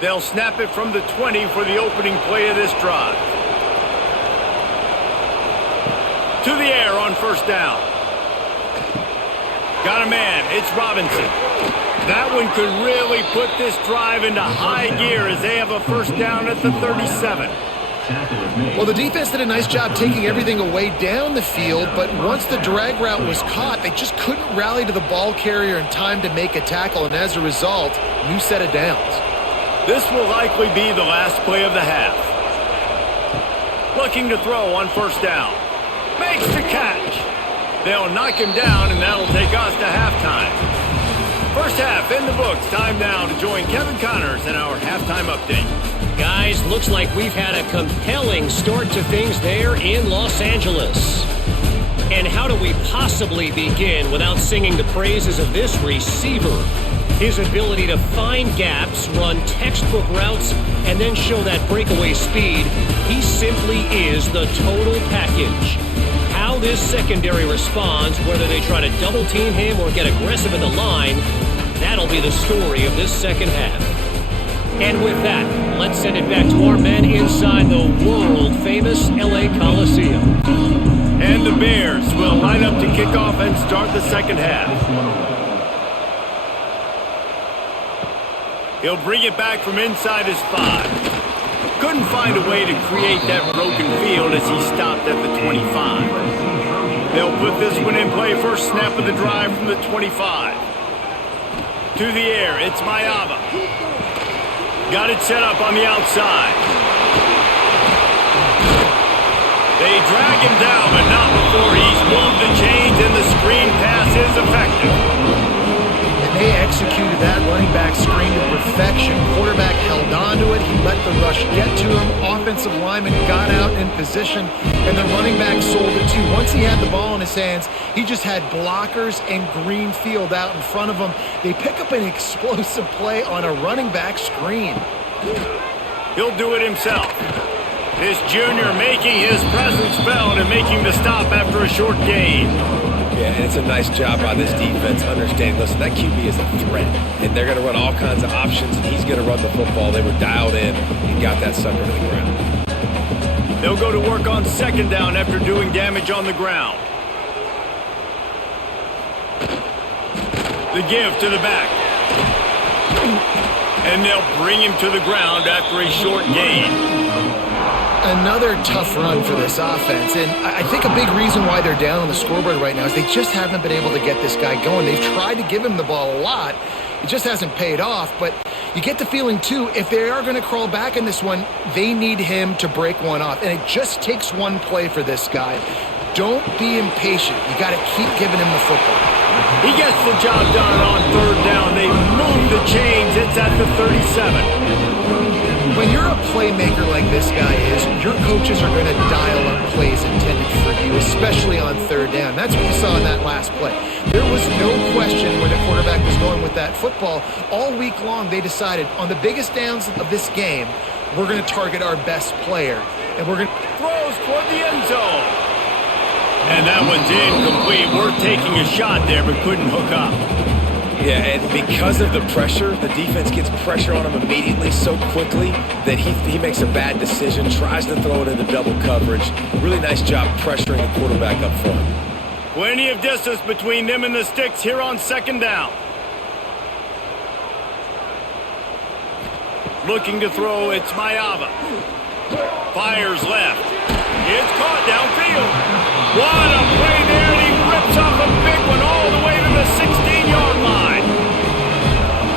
They'll snap it from the 20 for the opening play of this drive. To the air on first down. Got a man. It's Robinson. That one could really put this drive into high gear as they have a first down at the 37. Well, the defense did a nice job taking everything away down the field, but once the drag route was caught, they just couldn't rally to the ball carrier in time to make a tackle, and as a result, new set of downs. This will likely be the last play of the half. Looking to throw on first down. Makes the catch. They'll knock him down, and that'll take us to halftime. First half in the books. Time now to join Kevin Connors in our halftime update. Guys, looks like we've had a compelling start to things there in Los Angeles. And how do we possibly begin without singing the praises of this receiver? His ability to find gaps, run textbook routes, and then show that breakaway speed. He simply is the total package. How this secondary responds, whether they try to double team him or get aggressive at the line, that'll be the story of this second half. And with that, let's send it back to our men inside the world-famous LA Coliseum. And the Bears will line up to kick off and start the second half. He'll bring it back from inside his 5. Couldn't find a way to create that broken field as he stopped at the 25. They'll put this one in play first snap of the drive from the 25. To the air, it's Mayava. Got it set up on the outside. They drag him down, but not before he's moved the chains and the screen pass is effective. And they executed that running back screen to perfection. Quarterback held on to it. He let the rush get to him. Offensive lineman got out in position, and the running back sold it too. Once he had the ball in his hands, he just had blockers and green field out in front of him. They pick up an explosive play on a running back screen. He'll do it himself. This junior making his presence felt and making the stop after a short gain. Yeah, and it's a nice job by this defense understanding, listen, that QB is a threat, and they're going to run all kinds of options, and he's going to run the football. They were dialed in and got that sucker to the ground. They'll go to work on second down after doing damage on the ground. The give to the back. And they'll bring him to the ground after a short gain. Another tough run for this offense, and I think a big reason why they're down on the scoreboard right now is they just haven't been able to get this guy going. They've tried to give him the ball a lot. It just hasn't paid off, but you get the feeling, too, if they are going to crawl back in this one, they need him to break one off, and it just takes one play for this guy. Don't be impatient. You got to keep giving him the football. He gets the job done on third down. They move the chains. It's at the 37. When you're a playmaker like this guy is, your coaches are going to dial up plays intended for you, especially on third down. That's what we saw in that last play. There was no question where the quarterback was going with that football. All week long, they decided on the biggest downs of this game, we're going to target our best player, and we're going to throws toward the end zone. And that one's incomplete. Worth taking a shot there, but couldn't hook up. Yeah, and because of the pressure, the defense gets pressure on him immediately so quickly that he makes a bad decision, tries to throw it into double coverage. Really nice job pressuring the quarterback up front. Plenty of distance between them and the sticks here on second down. Looking to throw, it's Mayava. Fires left. It's caught downfield. What a play there, and he rips off a big one all the way to the 16-yard line.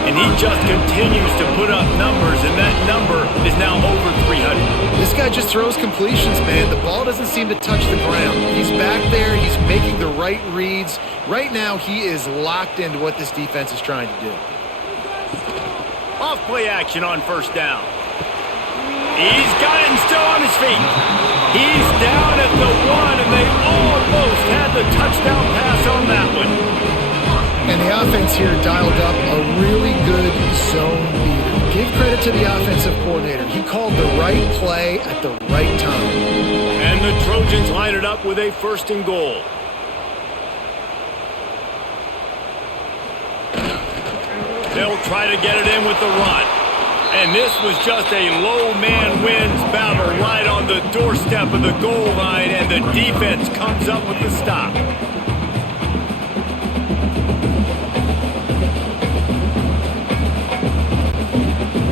And he just continues to put up numbers, and that number is now over 300. This guy just throws completions, man. The ball doesn't seem to touch the ground. He's back there. He's making the right reads. Right now, he is locked into what this defense is trying to do. Off play action on first down. He's got it and still on his feet. He's down at the 1, and they almost had the touchdown pass on that one. And the offense here dialed up a really good zone beater. Give credit to the offensive coordinator. He called the right play at the right time. And the Trojans line it up with a first and goal. They'll try to get it in with the run. And this was just a low man wins battle right on the doorstep of the goal line, and the defense comes up with the stop.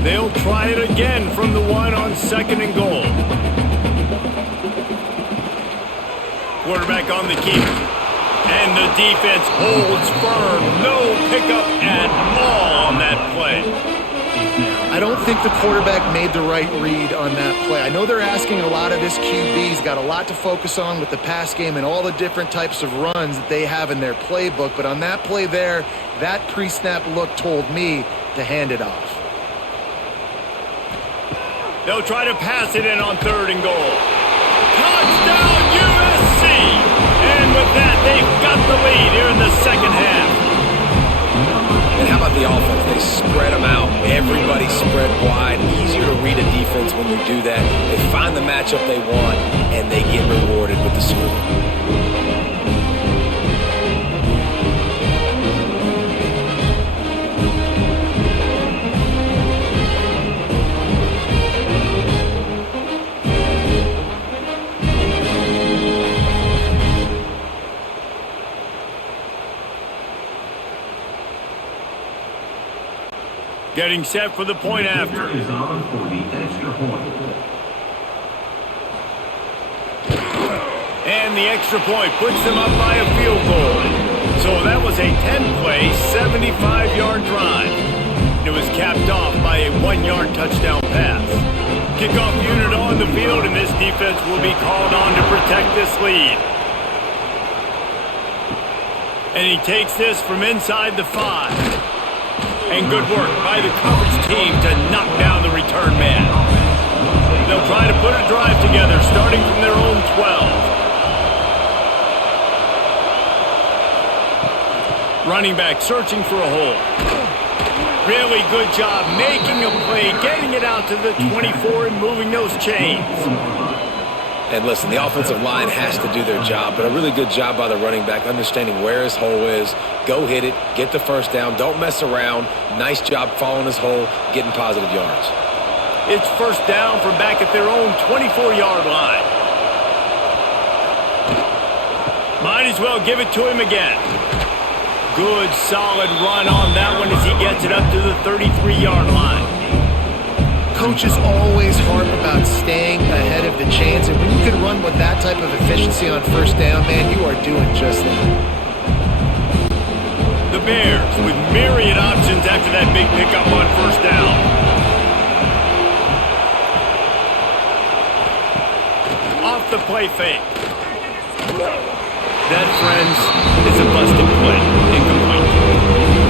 They'll try it again from the 1 on second and goal. Quarterback on the keeper. And the defense holds firm. No pickup at all on that play. I don't think the quarterback made the right read on that play. I know they're asking a lot of this QB. He's got a lot to focus on with the pass game and all the different types of runs that they have in their playbook. But on that play there, that pre-snap look told me to hand it off. They'll try to pass it in on third and goal. Touchdown USC! And with that, they've got the lead here in the second half. And how about the offense? They spread them out. Everybody spread wide. Easier to read a defense when you do that. They find the matchup they want, and they get rewarded with the score. Getting set for the point after. Is on for the extra point. And the extra point puts them up by a field goal. So that was a 10-play, 75-yard 4-yard drive. It was capped off by a 1-yard touchdown pass. Kickoff unit on the field, and this defense will be called on to protect this lead. And he takes this from inside the 5. And good work by the coverage team to knock down the return man. They'll try to put a drive together starting from their own 12. Running back searching for a hole. Really good job making a play, getting it out to the 24 and moving those chains. And listen, the offensive line has to do their job, but a really good job by the running back understanding where his hole is. Go hit it, get the first down, don't mess around. Nice job following his hole, getting positive yards. It's first down from back at their own 24-yard line. Might as well give it to him again. Good, solid run on that one as he gets it up to the 33-yard line. Coaches always harp about staying ahead of the chains, and when you can run with that type of efficiency on first down, man, you are doing just that. The Bears with myriad options after that big pickup on first down. Off the play fake. That, friends, is a busted play. Incomplete.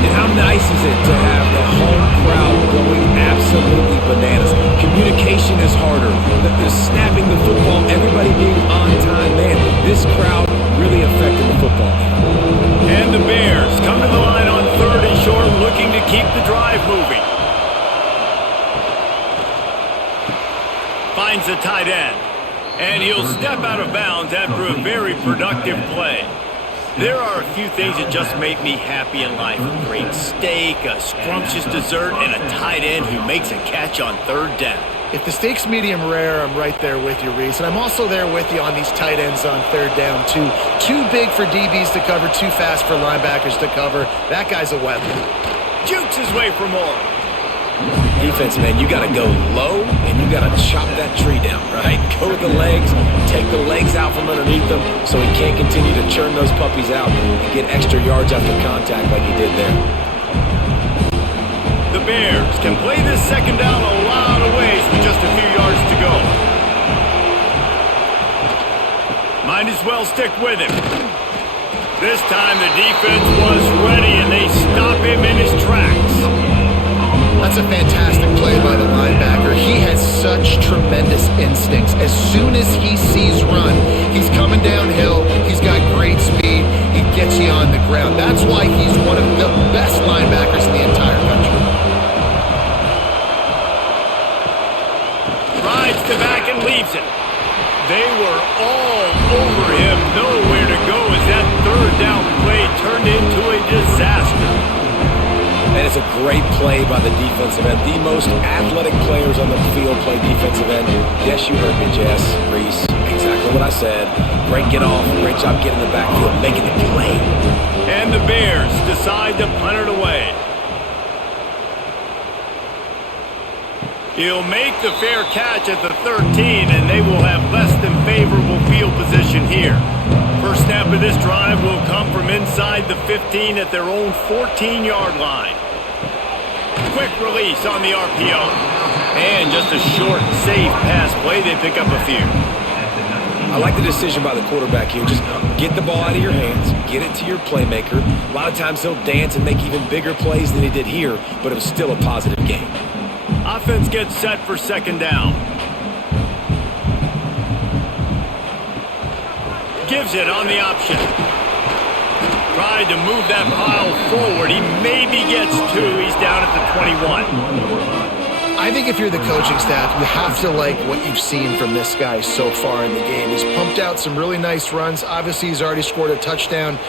And how nice is it to have the home crowd going absolutely bananas? Communication is harder. The snapping the football, everybody being on time. Man, this crowd really affected the football game. And the Bears come to the line on 3rd and short, looking to keep the drive moving. Finds the tight end. And he'll step out of bounds after a very productive play. There are a few things that just make me happy in life. A great steak, a scrumptious dessert, and a tight end who makes a catch on 3rd down. If the steak's medium rare, I'm right there with you, Reese. And I'm also there with you on these tight ends on 3rd down, too. Too big for DBs to cover, too fast for linebackers to cover. That guy's a weapon. Jukes his way for more. Defense, man, you got to go low, and you got to chop that tree down, right? Go to the legs, take the legs out from underneath them so he can't continue to churn those puppies out and get extra yards after contact like he did there. The Bears can play this second down a lot of ways with just a few yards to go. Might as well stick with him. This time the defense was ready, and they stop him in his tracks. That's a fantastic play by the linebacker. He has such tremendous instincts. As soon as he sees run, he's coming downhill. He's got great speed. He gets you on the ground. That's why he's one of the best linebackers in the entire country. Rides to back and leaves it. They were all over him. Nowhere to go as that 3rd down play turned into a disaster. And it's a great play by the defensive end. The most athletic players on the field play defensive end. Yes, you heard me, Jess, Reese. Exactly what I said. Great get off. Great job getting the backfield, making the play. And the Bears decide to punt it away. He'll make the fair catch at the 13, and they will have less than favorable field position here. First snap of this drive will come from inside the 15 at their own 14-yard line. Quick release on the RPO. And just a short, safe pass play. They pick up a few. I like the decision by the quarterback here. Just get the ball out of your hands, get it to your playmaker. A lot of times he'll dance and make even bigger plays than he did here, but it was still a positive game. Offense gets set for second down. Gives it on the option. Tried to move that pile forward. He maybe gets 2. He's down at the 21. I think if you're the coaching staff, you have to like what you've seen from this guy so far in the game. He's pumped out some really nice runs. Obviously, he's already scored a touchdown.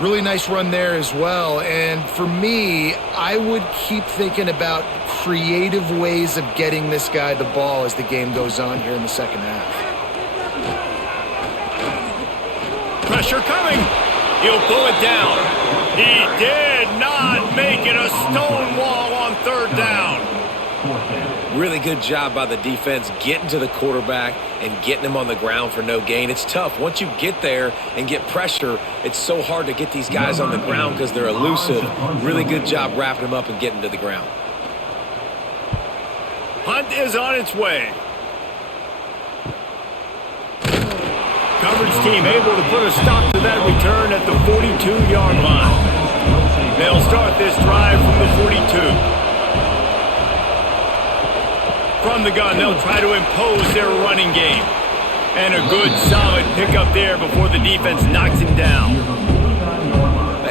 Really nice run there as well. And for me, I would keep thinking about creative ways of getting this guy the ball as the game goes on here in the second half. Pressure coming. He'll pull it down. He did not make it a stone wall on 3rd down. Really good job by the defense getting to the quarterback and getting him on the ground for no gain. It's tough. Once you get there and get pressure, it's so hard to get these guys on the ground because they're elusive. Really good job wrapping them up and getting to the ground. Punt is on its way. Coverage team able to put a stop to that return at the 42-yard line. They'll start this drive from the 42. From the gun, they'll try to impose their running game. And a good, solid pickup there before the defense knocks him down.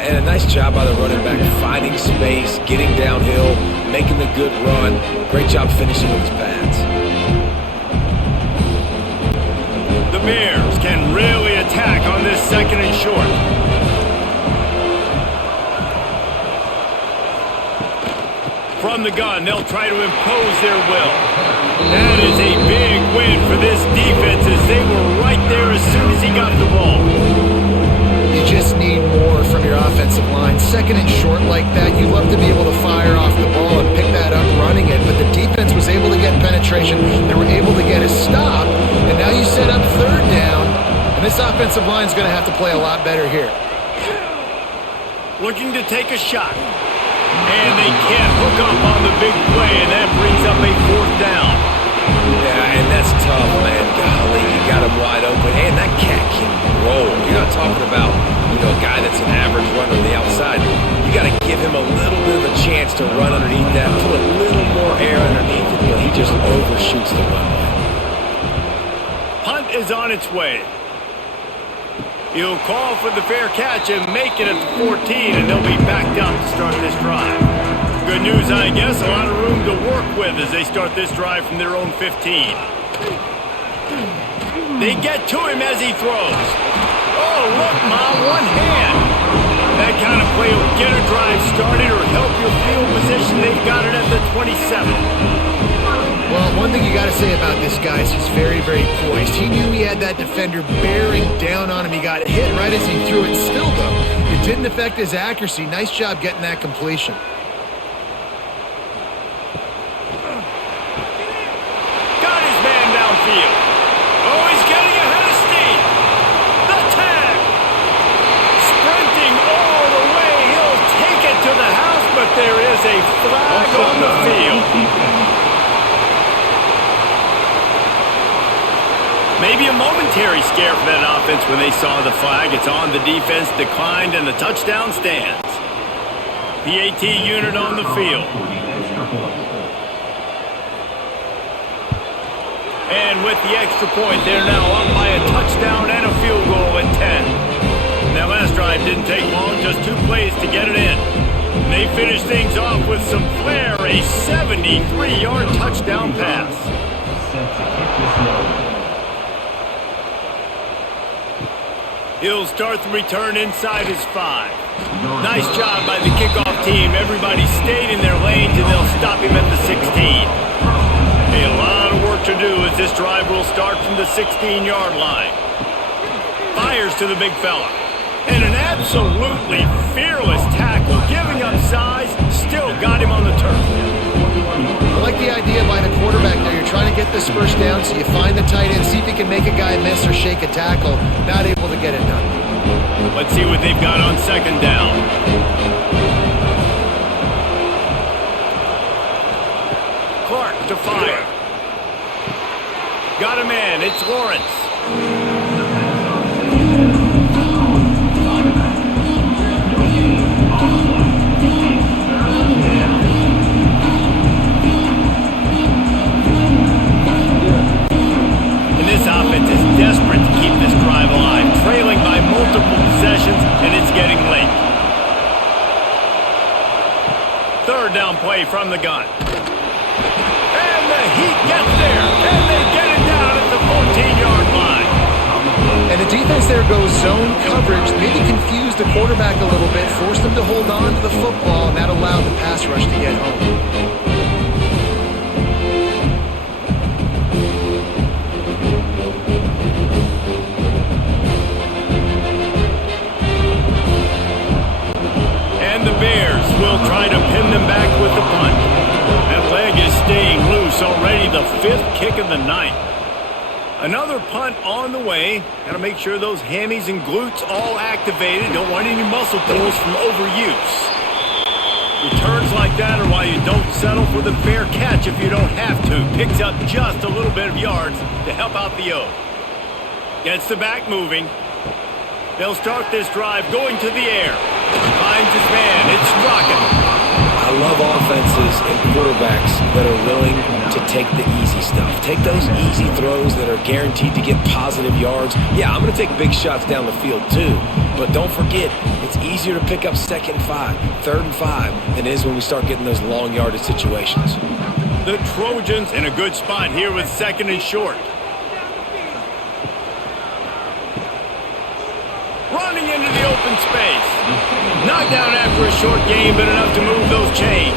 And a nice job by the running back, finding space, getting downhill, making the good run. Great job finishing with his pads. The Bears can really attack on this second and short. From the gun, they'll try to impose their will. That is a big win for this defense as they were right there as soon as he got the ball. You just need more from your offensive line. Second and short like that, you'd love to be able to fire off the ball and pick that up running it, but the defense was able to get penetration. They were able to get a stop, and now you set up third down, and this offensive line is going to have to play a lot better here. Looking to take a shot. And they can't hook up on the big play, and that brings up a fourth down. Yeah, and that's tough, man. Golly, you got him wide open. And that cat can roll. You're not talking about, a guy that's an average runner on the outside. You got to give him a little bit of a chance to run underneath that, put a little more air underneath it, but he just overshoots the runway. Punt is on its way. He'll call for the fair catch and make it at the 14, and they'll be backed up to start this drive. Good news, I guess. A lot of room to work with as they start this drive from their own 15. They get to him as he throws. Oh, look, Mom, one hand. That kind of play will get a drive started or help your field position. They've got it at the 27. Well, one thing you got to say about this guy is he's very, very poised. He knew he had that defender bearing down on him. He got hit right as he threw it. Still, though, it didn't affect his accuracy. Nice job getting that completion. Got his man downfield. Oh, he's getting ahead of steam. The tag. Sprinting all the way. He'll take it to the house, but there is a flag on the field. Maybe a momentary scare for that offense when they saw the flag. It's on, the defense declined, and the touchdown stands. The AT unit on the field. And with the extra point, they're now up by a touchdown and a field goal at 10. That last drive didn't take long, just 2 plays to get it in. And they finished things off with some flair, a 73-yard touchdown pass. He'll start the return inside his 5. Nice job by the kickoff team. Everybody stayed in their lanes, and they'll stop him at the 16. A lot of work to do as this drive will start from the 16-yard line. Fires to the big fella. And an absolutely fearless tackle, giving up size, still got him on the turf. I like the idea by the quarterback there. You're trying to get this first down, so you find the tight end, see if he can make a guy miss or shake a tackle. Not able to get it done. Let's see what they've got on second down. Clark to fire. Got a man. It's Lawrence. This offense is desperate to keep this drive alive, trailing by multiple possessions, and it's getting late. Third down play from the gun. And the Heat gets there, and they get it down at the 14-yard line. And the defense there goes zone coverage, maybe confused the quarterback a little bit, forced him to hold on to the football, and that allowed the pass rush to get home. The Bears will try to pin them back with the punt. That leg is staying loose all fifth kick of the night. Another punt on the way. Got to make sure those hammies and glutes all activated. Don't want any muscle pulls from overuse. Returns like that are why you don't settle for the fair catch if you don't have to. Picks up just a little bit of yards to help out the O. Gets the back moving. They'll start this drive going to the air. Finds his man. It's Straka. I love offenses and quarterbacks that are willing to take the easy stuff. Take those easy throws that are guaranteed to get positive yards. Yeah, I'm going to take big shots down the field too. But don't forget, it's easier to pick up 2nd and 5, 3rd and 5 than it is when we start getting those long yardage situations. The Trojans in a good spot here with 2nd and short. Running into the open space. Knocked down after a short gain, but enough to move those chains.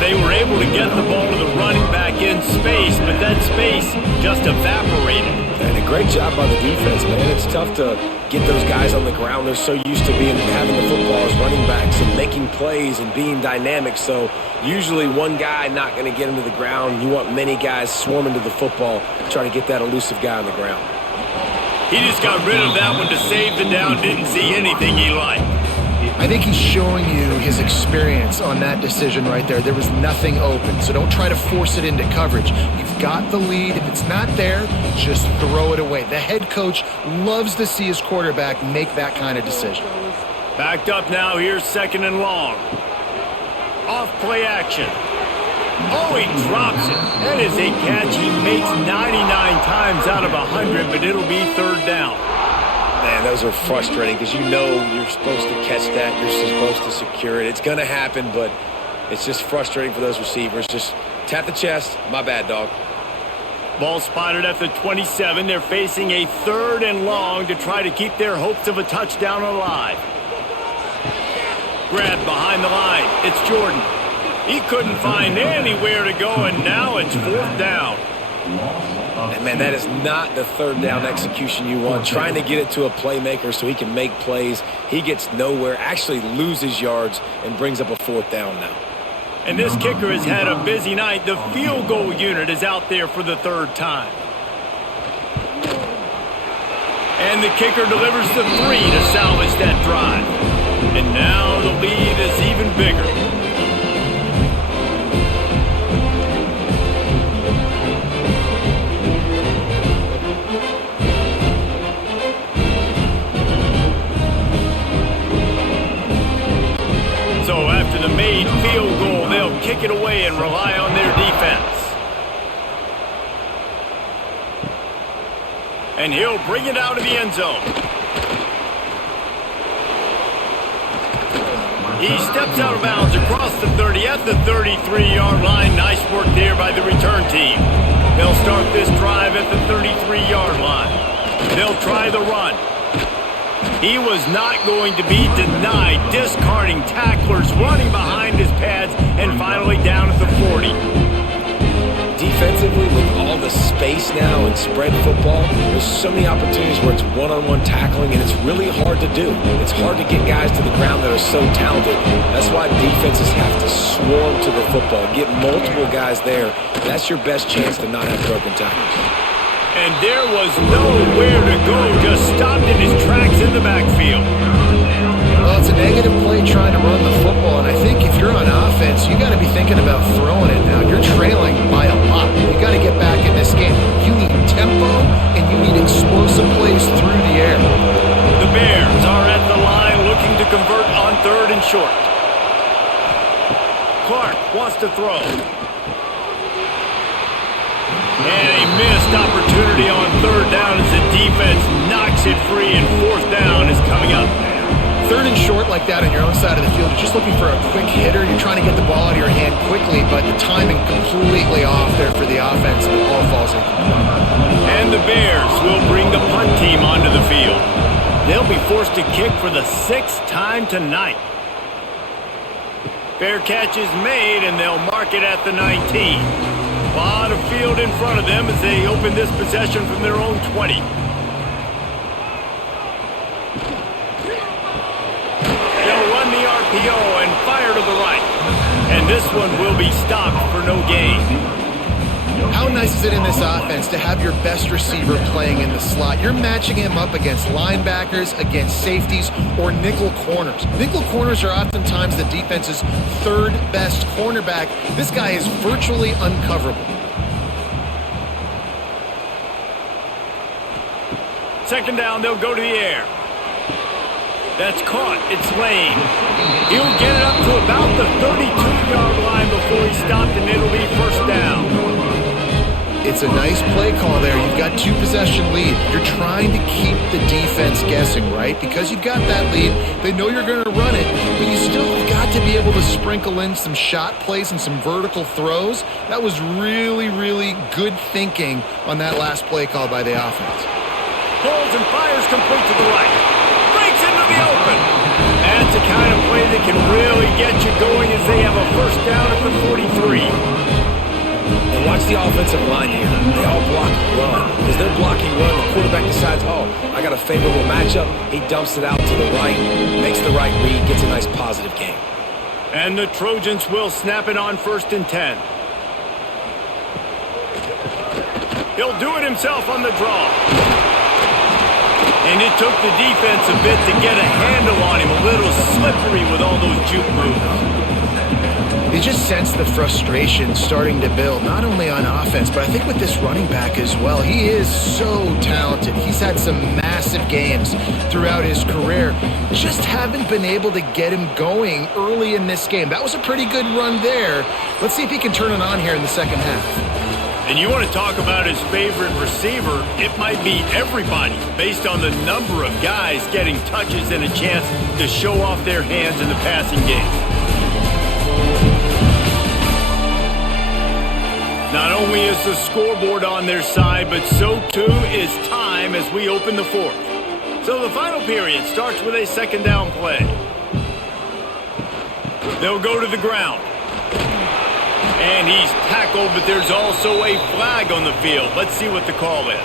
They were able to get the ball to the running back in space, but that space just evaporated. And a great job by the defense, man. It's tough to get those guys on the ground. They're so used to having the football as running backs and making plays and being dynamic. So usually one guy not going to get him to the ground. You want many guys swarming to the football, trying to get that elusive guy on the ground. He just got rid of that one to save the down. Didn't see anything he liked. I think he's showing you his experience on that decision right there. There was nothing open, so don't try to force it into coverage. You've got the lead. If it's not there, just throw it away. The head coach loves to see his quarterback make that kind of decision. Backed up now. Here's 2nd and long. Off play action. Oh, he drops it. That is a catch he makes 99 times out of 100, but it'll be 3rd down. Man, those are frustrating because you know you're supposed to catch that. You're supposed to secure it. It's going to happen, but it's just frustrating for those receivers. Just tap the chest. My bad, dog. Ball spotted at the 27. They're facing a 3rd and long to try to keep their hopes of a touchdown alive. Grabbed behind the line. It's Jordan. He couldn't find anywhere to go, and now it's 4th down. And, man, that is not the 3rd down execution you want. Trying to get it to a playmaker so he can make plays. He gets nowhere, actually loses yards, and brings up a 4th down now. And this kicker has had a busy night. The field goal unit is out there for the 3rd time. And the kicker delivers the 3 to salvage that drive. And now the lead is even bigger. So after the made field goal, they'll kick it away and rely on their defense. And he'll bring it out of the end zone. He steps out of bounds across the 30 at the 33-yard line. Nice work there by the return team. They'll start this drive at the 33-yard line. They'll try the run. He was not going to be denied, discarding tacklers, running behind his pads, and finally down at the 40. Defensively, with all the space now and spread football, there's so many opportunities where it's one-on-one tackling, and it's really hard to do. It's hard to get guys to the ground that are so talented. That's why defenses have to swarm to the football, get multiple guys there. That's your best chance to not have broken tackles. And there was nowhere to go, just stopped in his tracks in the backfield. Well, it's a negative play trying to run the football, and I think if you're on offense, you got to be thinking about throwing it now. You're trailing by a lot. You got to get back in this game. You need tempo, and you need explosive plays through the air. The Bears are at the line looking to convert on 3rd and short. Clark wants to throw. And a missed opportunity on 3rd down as the defense knocks it free, and 4th down is coming up. 3rd and short like that on your own side of the field, you're just looking for a quick hitter. You're trying to get the ball out of your hand quickly, but the timing completely off there for the offense, and the ball falls in. And the Bears will bring the punt team onto the field. They'll be forced to kick for the 6th time tonight. Fair catch is made, and they'll mark it at the 19. A lot of field in front of them as they open this possession from their own 20. They'll run the RPO and fire to the right. And this one will be stopped for no gain. How nice is it in this offense to have your best receiver playing in the slot? You're matching him up against linebackers, against safeties, or nickel corners. Nickel corners are oftentimes the defense's third best cornerback. This guy is virtually uncoverable. Second down, they'll go to the air. That's caught. It's Lane. He'll get it up to about the 32-yard line before he stopped, and it'll be first down. It's a nice play call there. You've got two-possession lead. You're trying to keep the defense guessing, right? Because you've got that lead, they know you're going to run it, but you still have got to be able to sprinkle in some shot plays and some vertical throws. That was really, really good thinking on that last play call by the offense. Pulls and fires complete to the right. Breaks into the open. That's the kind of play that can really get you going as they have a first down at the 43. And watch the offensive line here. They all block run. As they're blocking run, the quarterback decides, oh, I got a favorable matchup. He dumps it out to the right, makes the right read, gets a nice positive gain. And the Trojans will snap it on 1st and 10. He'll do it himself on the draw. And it took the defense a bit to get a handle on him. A little slippery with all those juke moves. You just sense the frustration starting to build, not only on offense, but I think with this running back as well. He is so talented. He's had some massive games throughout his career. Just haven't been able to get him going early in this game. That was a pretty good run there. Let's see if he can turn it on here in the second half. And you want to talk about his favorite receiver, it might be everybody based on the number of guys getting touches and a chance to show off their hands in the passing game. Not only is the scoreboard on their side, but so too is time as we open the fourth. So the final period starts with a second down play. They'll go to the ground. And he's tackled, but there's also a flag on the field. Let's see what the call is.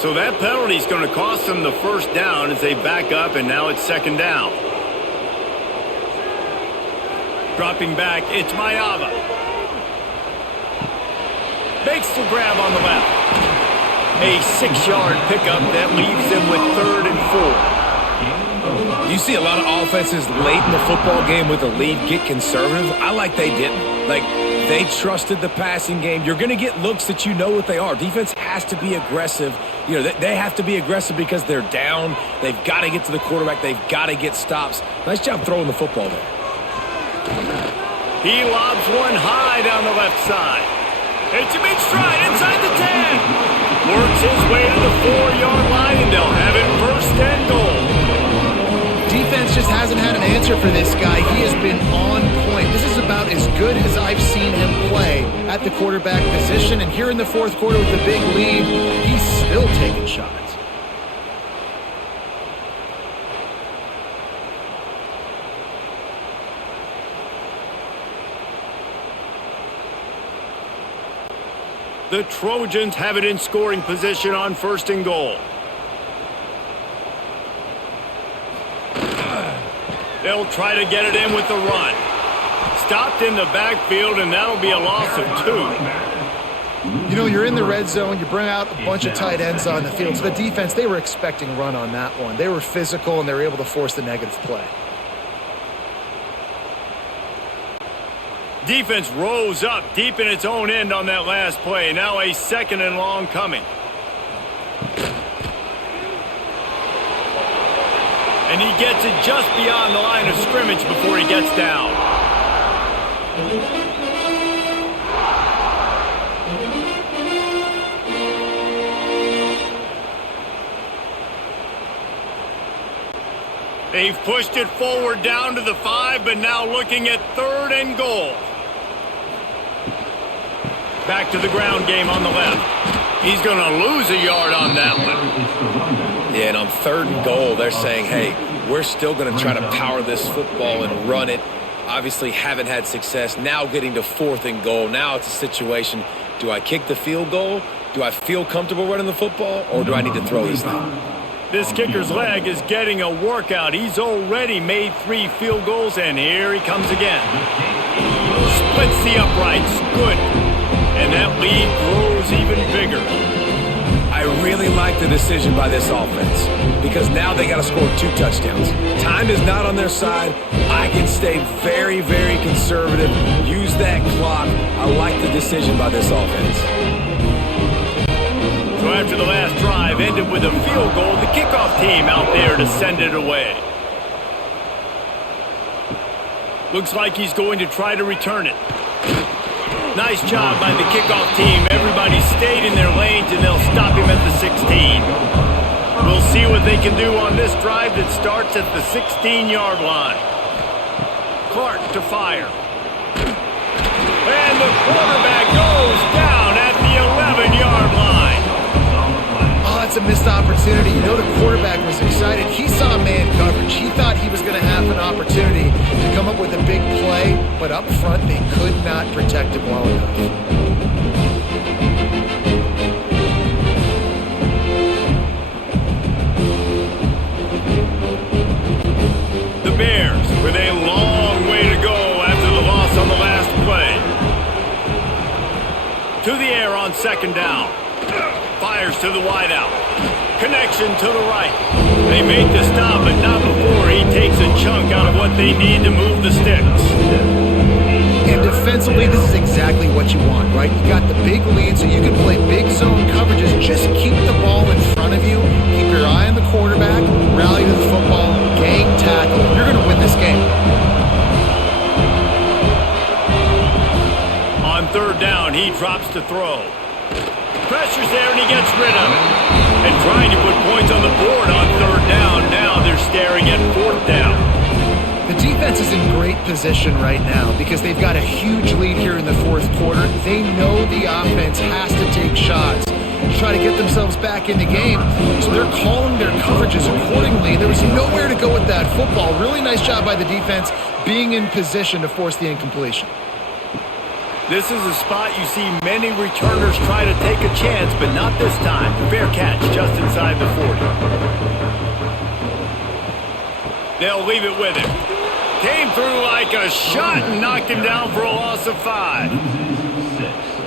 So that penalty is going to cost them the first down as they back up, and now it's second down. Dropping back, it's Mayava. Makes the grab on the left. A 6-yard pickup that leaves them with 3rd and 4. You see a lot of offenses late in the football game with a lead get conservative. I like they didn't. Like, they trusted the passing game. You're going to get looks that you know what they are. Defense has to be aggressive. You know, they have to be aggressive because they're down. They've got to get to the quarterback. They've got to get stops. Nice job throwing the football there. He lobs one high down the left side. It's a big stride inside the 10. Works his way to the 4-yard line, and they'll have it first and goal. Defense just hasn't had an answer for this guy. He has been on point. This is about as good as I've seen him play at the quarterback position. And here in the fourth quarter with the big lead, he's still taking shots. The Trojans have it in scoring position on 1st and goal. They'll try to get it in with the run. Stopped in the backfield, and that'll be a loss of 2. You know, you're in the red zone. You bring out a bunch of tight ends on the field. So the defense, they were expecting run on that one. They were physical, and they were able to force the negative play. Defense rose up deep in its own end on that last play. Now a 2nd and long coming. And he gets it just beyond the line of scrimmage before he gets down. They've pushed it forward down to the 5, but now looking at 3rd and goal. Back to the ground game on the left. He's going to lose a yard on that one. Yeah, and on 3rd and goal, they're saying, hey, we're still going to try to power this football and run it. Obviously haven't had success. Now getting to 4th and goal. Now it's a situation, do I kick the field goal? Do I feel comfortable running the football? Or do I need to throw this thing? This kicker's leg is getting a workout. He's already made 3 field goals, and here he comes again. Splits the uprights. Good. And that lead grows even bigger. I really like the decision by this offense because now they got to score 2 touchdowns. Time is not on their side. I can stay very, very conservative. Use that clock. I like the decision by this offense. So after the last drive ended with a field goal, the kickoff team out there to send it away. Looks like he's going to try to return it. Nice job by the kickoff team. Everybody stayed in their lanes, and they'll stop him at the 16. We'll see what they can do on this drive that starts at the 16-yard line. Clark to fire. And the quarterback goes down at the 11-yard line. Oh, that's a missed opportunity. You know the quarterback was excited. He saw man coverage. He thought he was going to have an opportunity to come up with a big play, but up front they could not protect him well enough. The Bears with a long way to go after the loss on the last play. To the air on 2nd down. Fires to the wideout. Connection to the right. They make the stop, but not before he takes a chunk out of what they need to move the sticks. And defensively, this is exactly what you want, right? You got the big lead, so you can play big zone coverages. Just keep the ball in front of you. Keep your eye on the quarterback. Rally to the football. Gang tackle. You're going to win this game. On 3rd down, he drops to throw. Pressure's there, and he gets rid of it. And trying to put points on the board on 3rd down. Now they're staring at 4th down. The defense is in great position right now because they've got a huge lead here in the 4th quarter. They know the offense has to take shots to try to get themselves back in the game. So they're calling their coverages accordingly. There was nowhere to go with that football. Really nice job by the defense being in position to force the incompletion. This is a spot you see many returners try to take a chance, but not this time. Fair catch just inside the 40. They'll leave it with him. Came through like a shot and knocked him down for a loss of 5.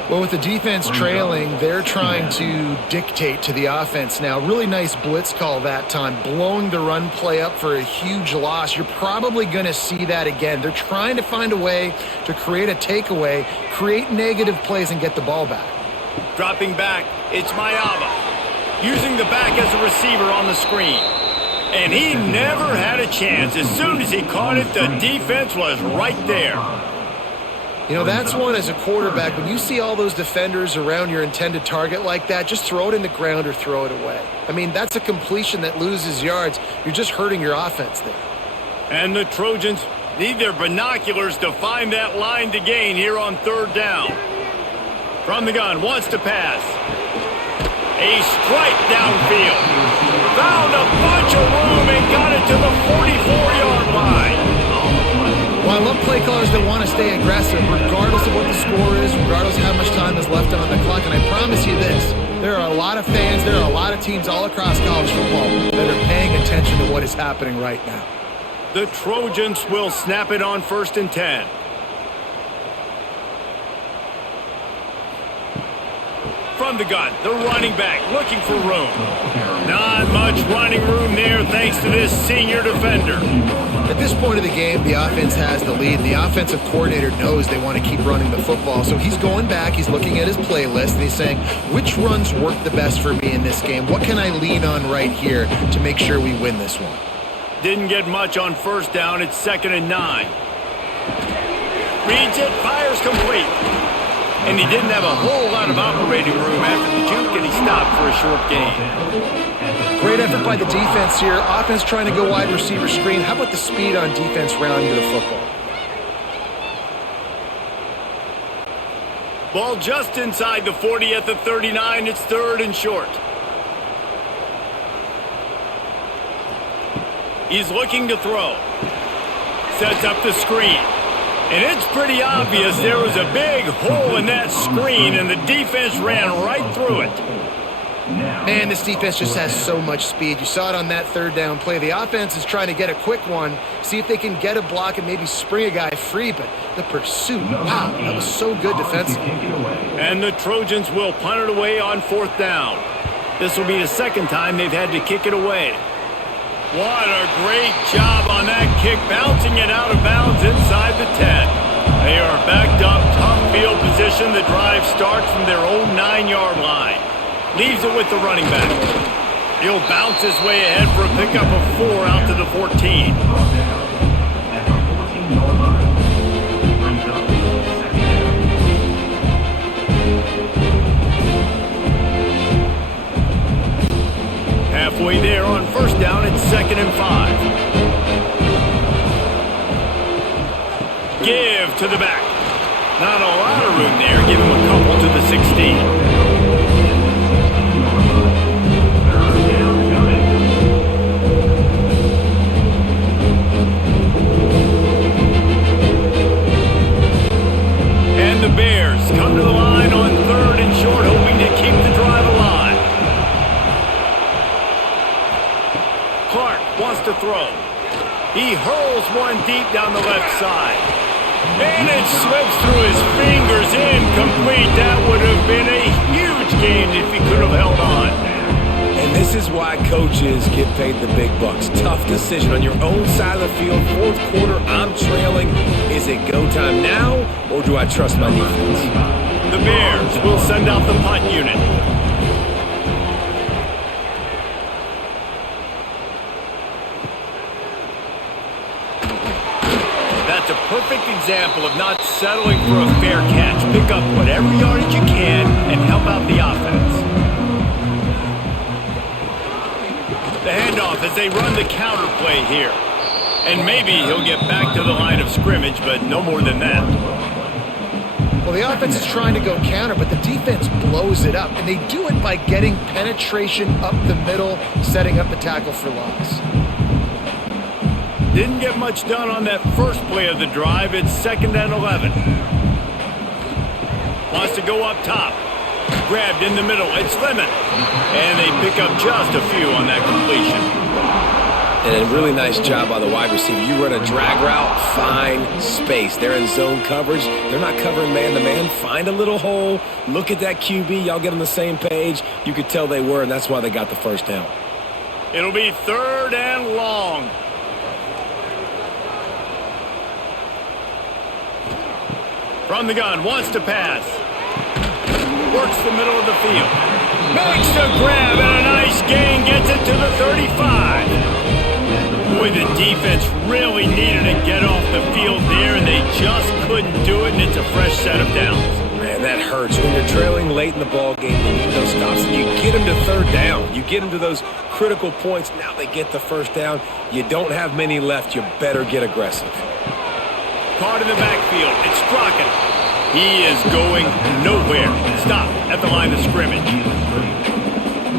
Well, with the defense trailing, they're trying to dictate to the offense now. Really nice blitz call that time, blowing the run play up for a huge loss. You're probably going to see that again. They're trying to find a way to create a takeaway, create negative plays, and get the ball back. Dropping back, it's Mayava. Using the back as a receiver on the screen. And he never had a chance. As soon as he caught it, the defense was right there. You know, that's one as a quarterback. When you see all those defenders around your intended target like that, just throw it in the ground or throw it away. I mean, that's a completion that loses yards. You're just hurting your offense there. And the Trojans need their binoculars to find that line to gain here on 3rd down. From the gun, wants to pass. A strike downfield. Found a bunch of room and got it to the 44-yard line. Well, I love play callers that want to stay aggressive regardless of what the score is, regardless of how much time is left on the clock. And I promise you this, there are a lot of fans, there are a lot of teams all across college football that are paying attention to what is happening right now. The Trojans will snap it on 1st and 10. From the gun, the running back looking for room. Not much running room there thanks to this senior defender. At this point of the game, the offense has the lead. The offensive coordinator knows they want to keep running the football. So he's going back, he's looking at his playlist, and he's saying, which runs work the best for me in this game? What can I lean on right here to make sure we win this one? Didn't get much on 1st down. It's 2nd and 9. Reads it, fires complete. And he didn't have a whole lot of operating room after the juke, and he stopped for a short gain. Great effort by the defense here. Offense trying to go wide receiver screen. How about the speed on defense rounding to the football? Ball just inside the 40 at the 39. It's 3rd and short. He's looking to throw. Sets up the screen. And it's pretty obvious there was a big hole in that screen, and the defense ran right through it. Man, this defense just has so much speed. You saw it on that third down play. The offense is trying to get a quick one, see if they can get a block and maybe spring a guy free, but the pursuit, wow, that was so good defensively. And the Trojans will punt it away on 4th down. This will be the second time they've had to kick it away. What a great job on that kick, bouncing it out of bounds inside the 10. They are backed up, tough field position. The drive starts from their own 9-yard line. Leaves it with the running back. He'll bounce his way ahead for a pickup of 4 out to the 14. Halfway there on 1st down, it's 2nd and 5. Give to the back. Not a lot of room there. Give him a couple to the 16. And the Bears come to the line on 3rd and short, hoping to keep the drive alive. Clark wants to throw. He hurls one deep down the left side. And it slips through his fingers, incomplete. That would have been a huge gain if he could have held on. And this is why coaches get paid the big bucks. Tough decision on your own side of the field. 4th quarter, I'm trailing. Is it go time now, or do I trust my defense? The Bears will send out the punt unit. That's a perfect example of not settling for a fair catch. Pick up whatever yardage you can and help out the offense. The handoff as they run the counter play here. And maybe he'll get back to the line of scrimmage, but no more than that. Well, the offense is trying to go counter, but the defense blows it up, and they do it by getting penetration up the middle, setting up the tackle for loss. Didn't get much done on that first play of the drive. It's 2nd and 11. Wants to go up top. Grabbed in the middle. It's Lemon. And they pick up just a few on that completion. And a really nice job by the wide receiver. You run a drag route, find space. They're in zone coverage. They're not covering man-to-man. Find a little hole. Look at that QB. Y'all get on the same page. You could tell they were, and that's why they got the first down. It'll be 3rd and long. From the gun, wants to pass. Works the middle of the field. Makes the grab and a nice gain. Gets it to the 35. Boy, the defense really needed to get off the field there, and they just couldn't do it, and it's a fresh set of downs. Man, that hurts. When you're trailing late in the ball game, you need those stops, and you get them to 3rd down. You get them to those critical points. Now they get the 1st down. You don't have many left. You better get aggressive. Caught in the backfield. It's Strocken. He is going nowhere. Stop at the line of scrimmage.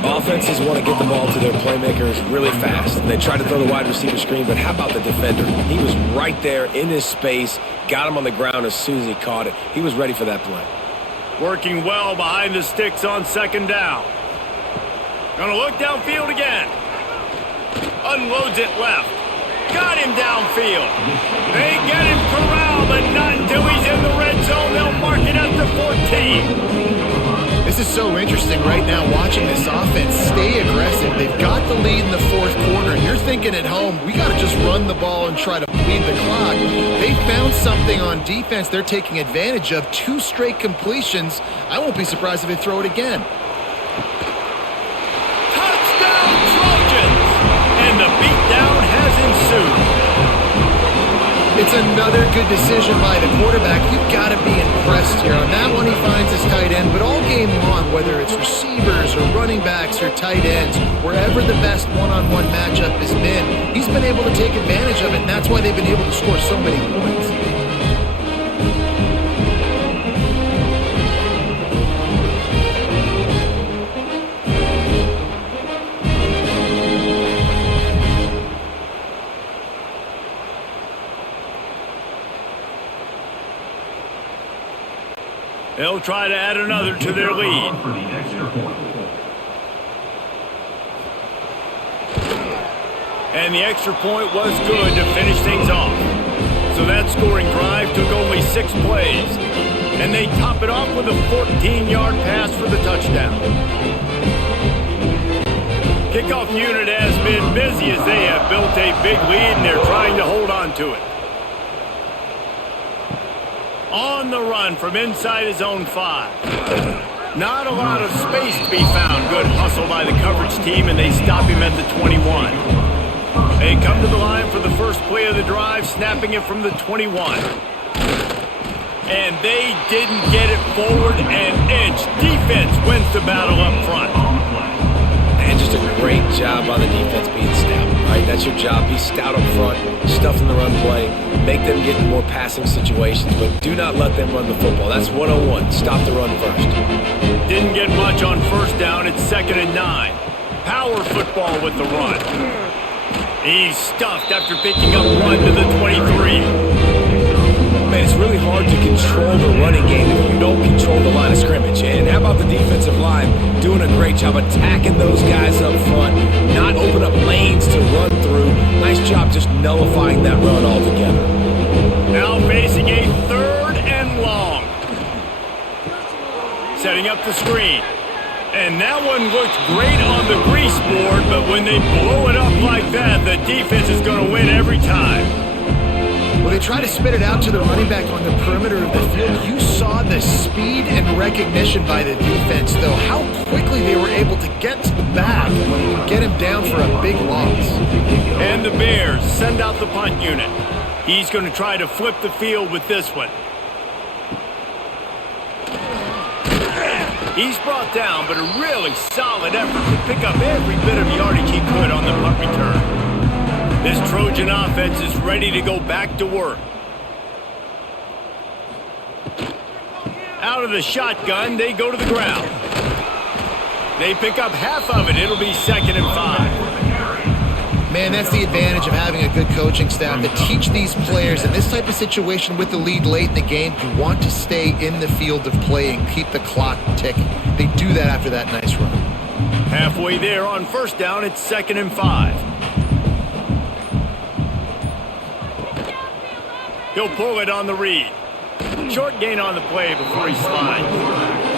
Offenses want to get the ball to their playmakers really fast. They try to throw the wide receiver screen, but how about the defender? He was right there in his space, got him on the ground as soon as he caught it. He was ready for that play. Working well behind the sticks on 2nd down. Gonna look downfield again. Unloads it left. Got him downfield. They get him corralled, but not until he's in the red zone. They'll mark it at the 14. This is so interesting right now watching this offense stay aggressive. They've got the lead in the 4th quarter, and you're thinking at home, we got to just run the ball and try to bleed the clock. They found something on defense they're taking advantage of. 2 straight completions. I won't be surprised if they throw it again. Touchdown, Trojans! And the beatdown has ensued. It's another good decision by the quarterback. You've got to be impressed here. On that one, he finds his tight end, but all game long, whether it's receivers or running backs or tight ends, wherever the best one-on-one matchup has been, he's been able to take advantage of it, and that's why they've been able to score so many points. They'll try to add another to their lead. And the extra point was good to finish things off. So that scoring drive took only 6 plays. And they top it off with a 14-yard pass for the touchdown. Kickoff unit has been busy as they have built a big lead and they're trying to hold on to it. On the run from inside his own 5. Not a lot of space to be found. Good hustle by the coverage team, and they stop him at the 21. They come to the line for the first play of the drive, snapping it from the 21. And they didn't get it forward an inch. Defense wins the battle up front. And just a great job by the defense being stout, right? That's your job. Be stout up front, stuff in the run play, make them get in more passing situations, but do not let them run the football. That's 101. Stop the run first. Didn't get much on first down. It's 2nd and 9. Power football with the run. He's stuffed after picking up 1 to the 23. Man, it's really hard to control the running game if you don't control the line of scrimmage. And how about the defensive line doing a great job attacking those guys up front, not open up lanes to run through. Nice job just nullifying that run altogether. Now facing a 3rd and long. Setting up the screen. And that one looks great on the grease board, but when they blow it up like that, the defense is going to win every time. Well, they try to spit it out to the running back on the perimeter of the field. You saw the speed and recognition by the defense, though, how quickly they were able to get to the back and get him down for a big loss. And the Bears send out the punt unit. He's going to try to flip the field with this one. He's brought down, but a really solid effort to pick up every bit of yardage he could on the punt return. This Trojan offense is ready to go back to work. Out of the shotgun, they go to the ground. They pick up half of it. It'll be 2nd and 5. Man, that's the advantage of having a good coaching staff to teach these players in this type of situation with the lead late in the game. You want to stay in the field of play and keep the clock ticking. They do that after that nice run. Halfway there on first down, it's 2nd and 5. He'll pull it on the read. Short gain on the play before he slides.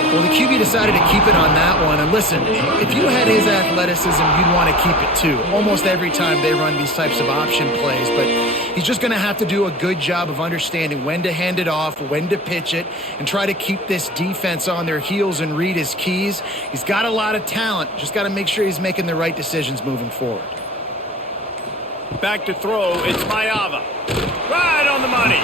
Well, the QB decided to keep it on that one. And listen, if you had his athleticism, you'd want to keep it too. Almost every time they run these types of option plays. But he's just going to have to do a good job of understanding when to hand it off, when to pitch it, and try to keep this defense on their heels and read his keys. He's got a lot of talent. Just got to make sure he's making the right decisions moving forward. Back to throw, it's Mayava. Right on the money.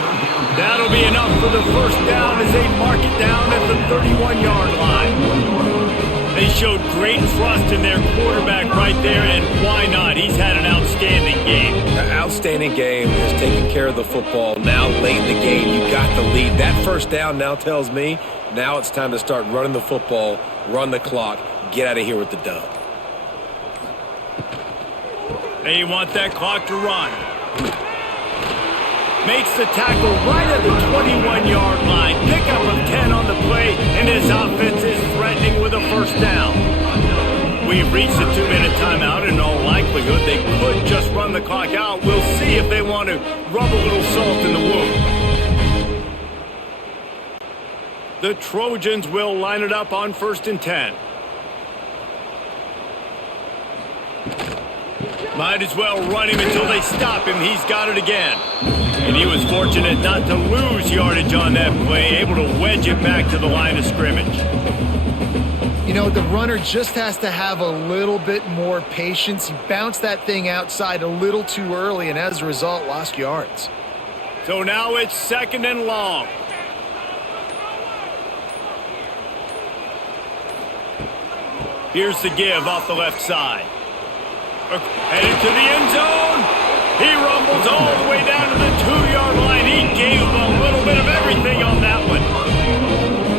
That'll be enough for the first down as they mark it down at the 31-yard line. They showed great trust in their quarterback right there, and why not? He's had an outstanding game. An outstanding game, has taken care of the football. Now late in the game, you got the lead. That first down now tells me now it's time to start running the football, run the clock, get out of here with the dub. They want that clock to run. Makes the tackle right at the 21-yard line. Pickup of 10 on the play, and his offense is threatening with a first down. We've reached a 2-minute timeout. In all likelihood, they could just run the clock out. We'll see if they want to rub a little salt in the wound. The Trojans will line it up on 1st and 10. Might as well run him until they stop him. He's got it again. And he was fortunate not to lose yardage on that play, able to wedge it back to the line of scrimmage. You know, the runner just has to have a little bit more patience. He bounced that thing outside a little too early, and as a result, lost yards. So now it's 2nd and long. Here's the give off the left side. Headed to the end zone. He rumbles all the way down to the 2-yard line. He gave him a little bit of everything on that one.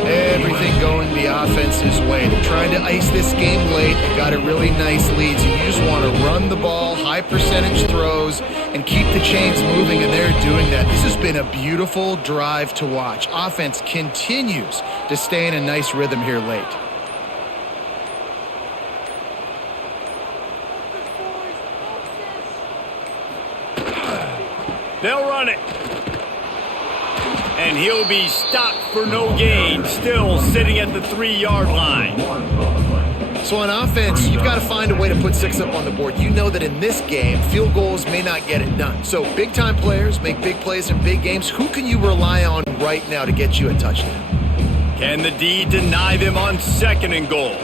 Everything going the offense's way. They're trying to ice this game late. They got a really nice lead, so you just want to run the ball, high percentage throws, and keep the chains moving, and they're doing that. This has been a beautiful drive to watch. Offense continues to stay in a nice rhythm here late. They'll run it. And he'll be stopped for no gain, still sitting at the 3-yard line. So on offense, you've got to find a way to put 6 up on the board. You know that in this game, field goals may not get it done. So big-time players make big plays in big games. Who can you rely on right now to get you a touchdown? Can the D deny them on 2nd and goal?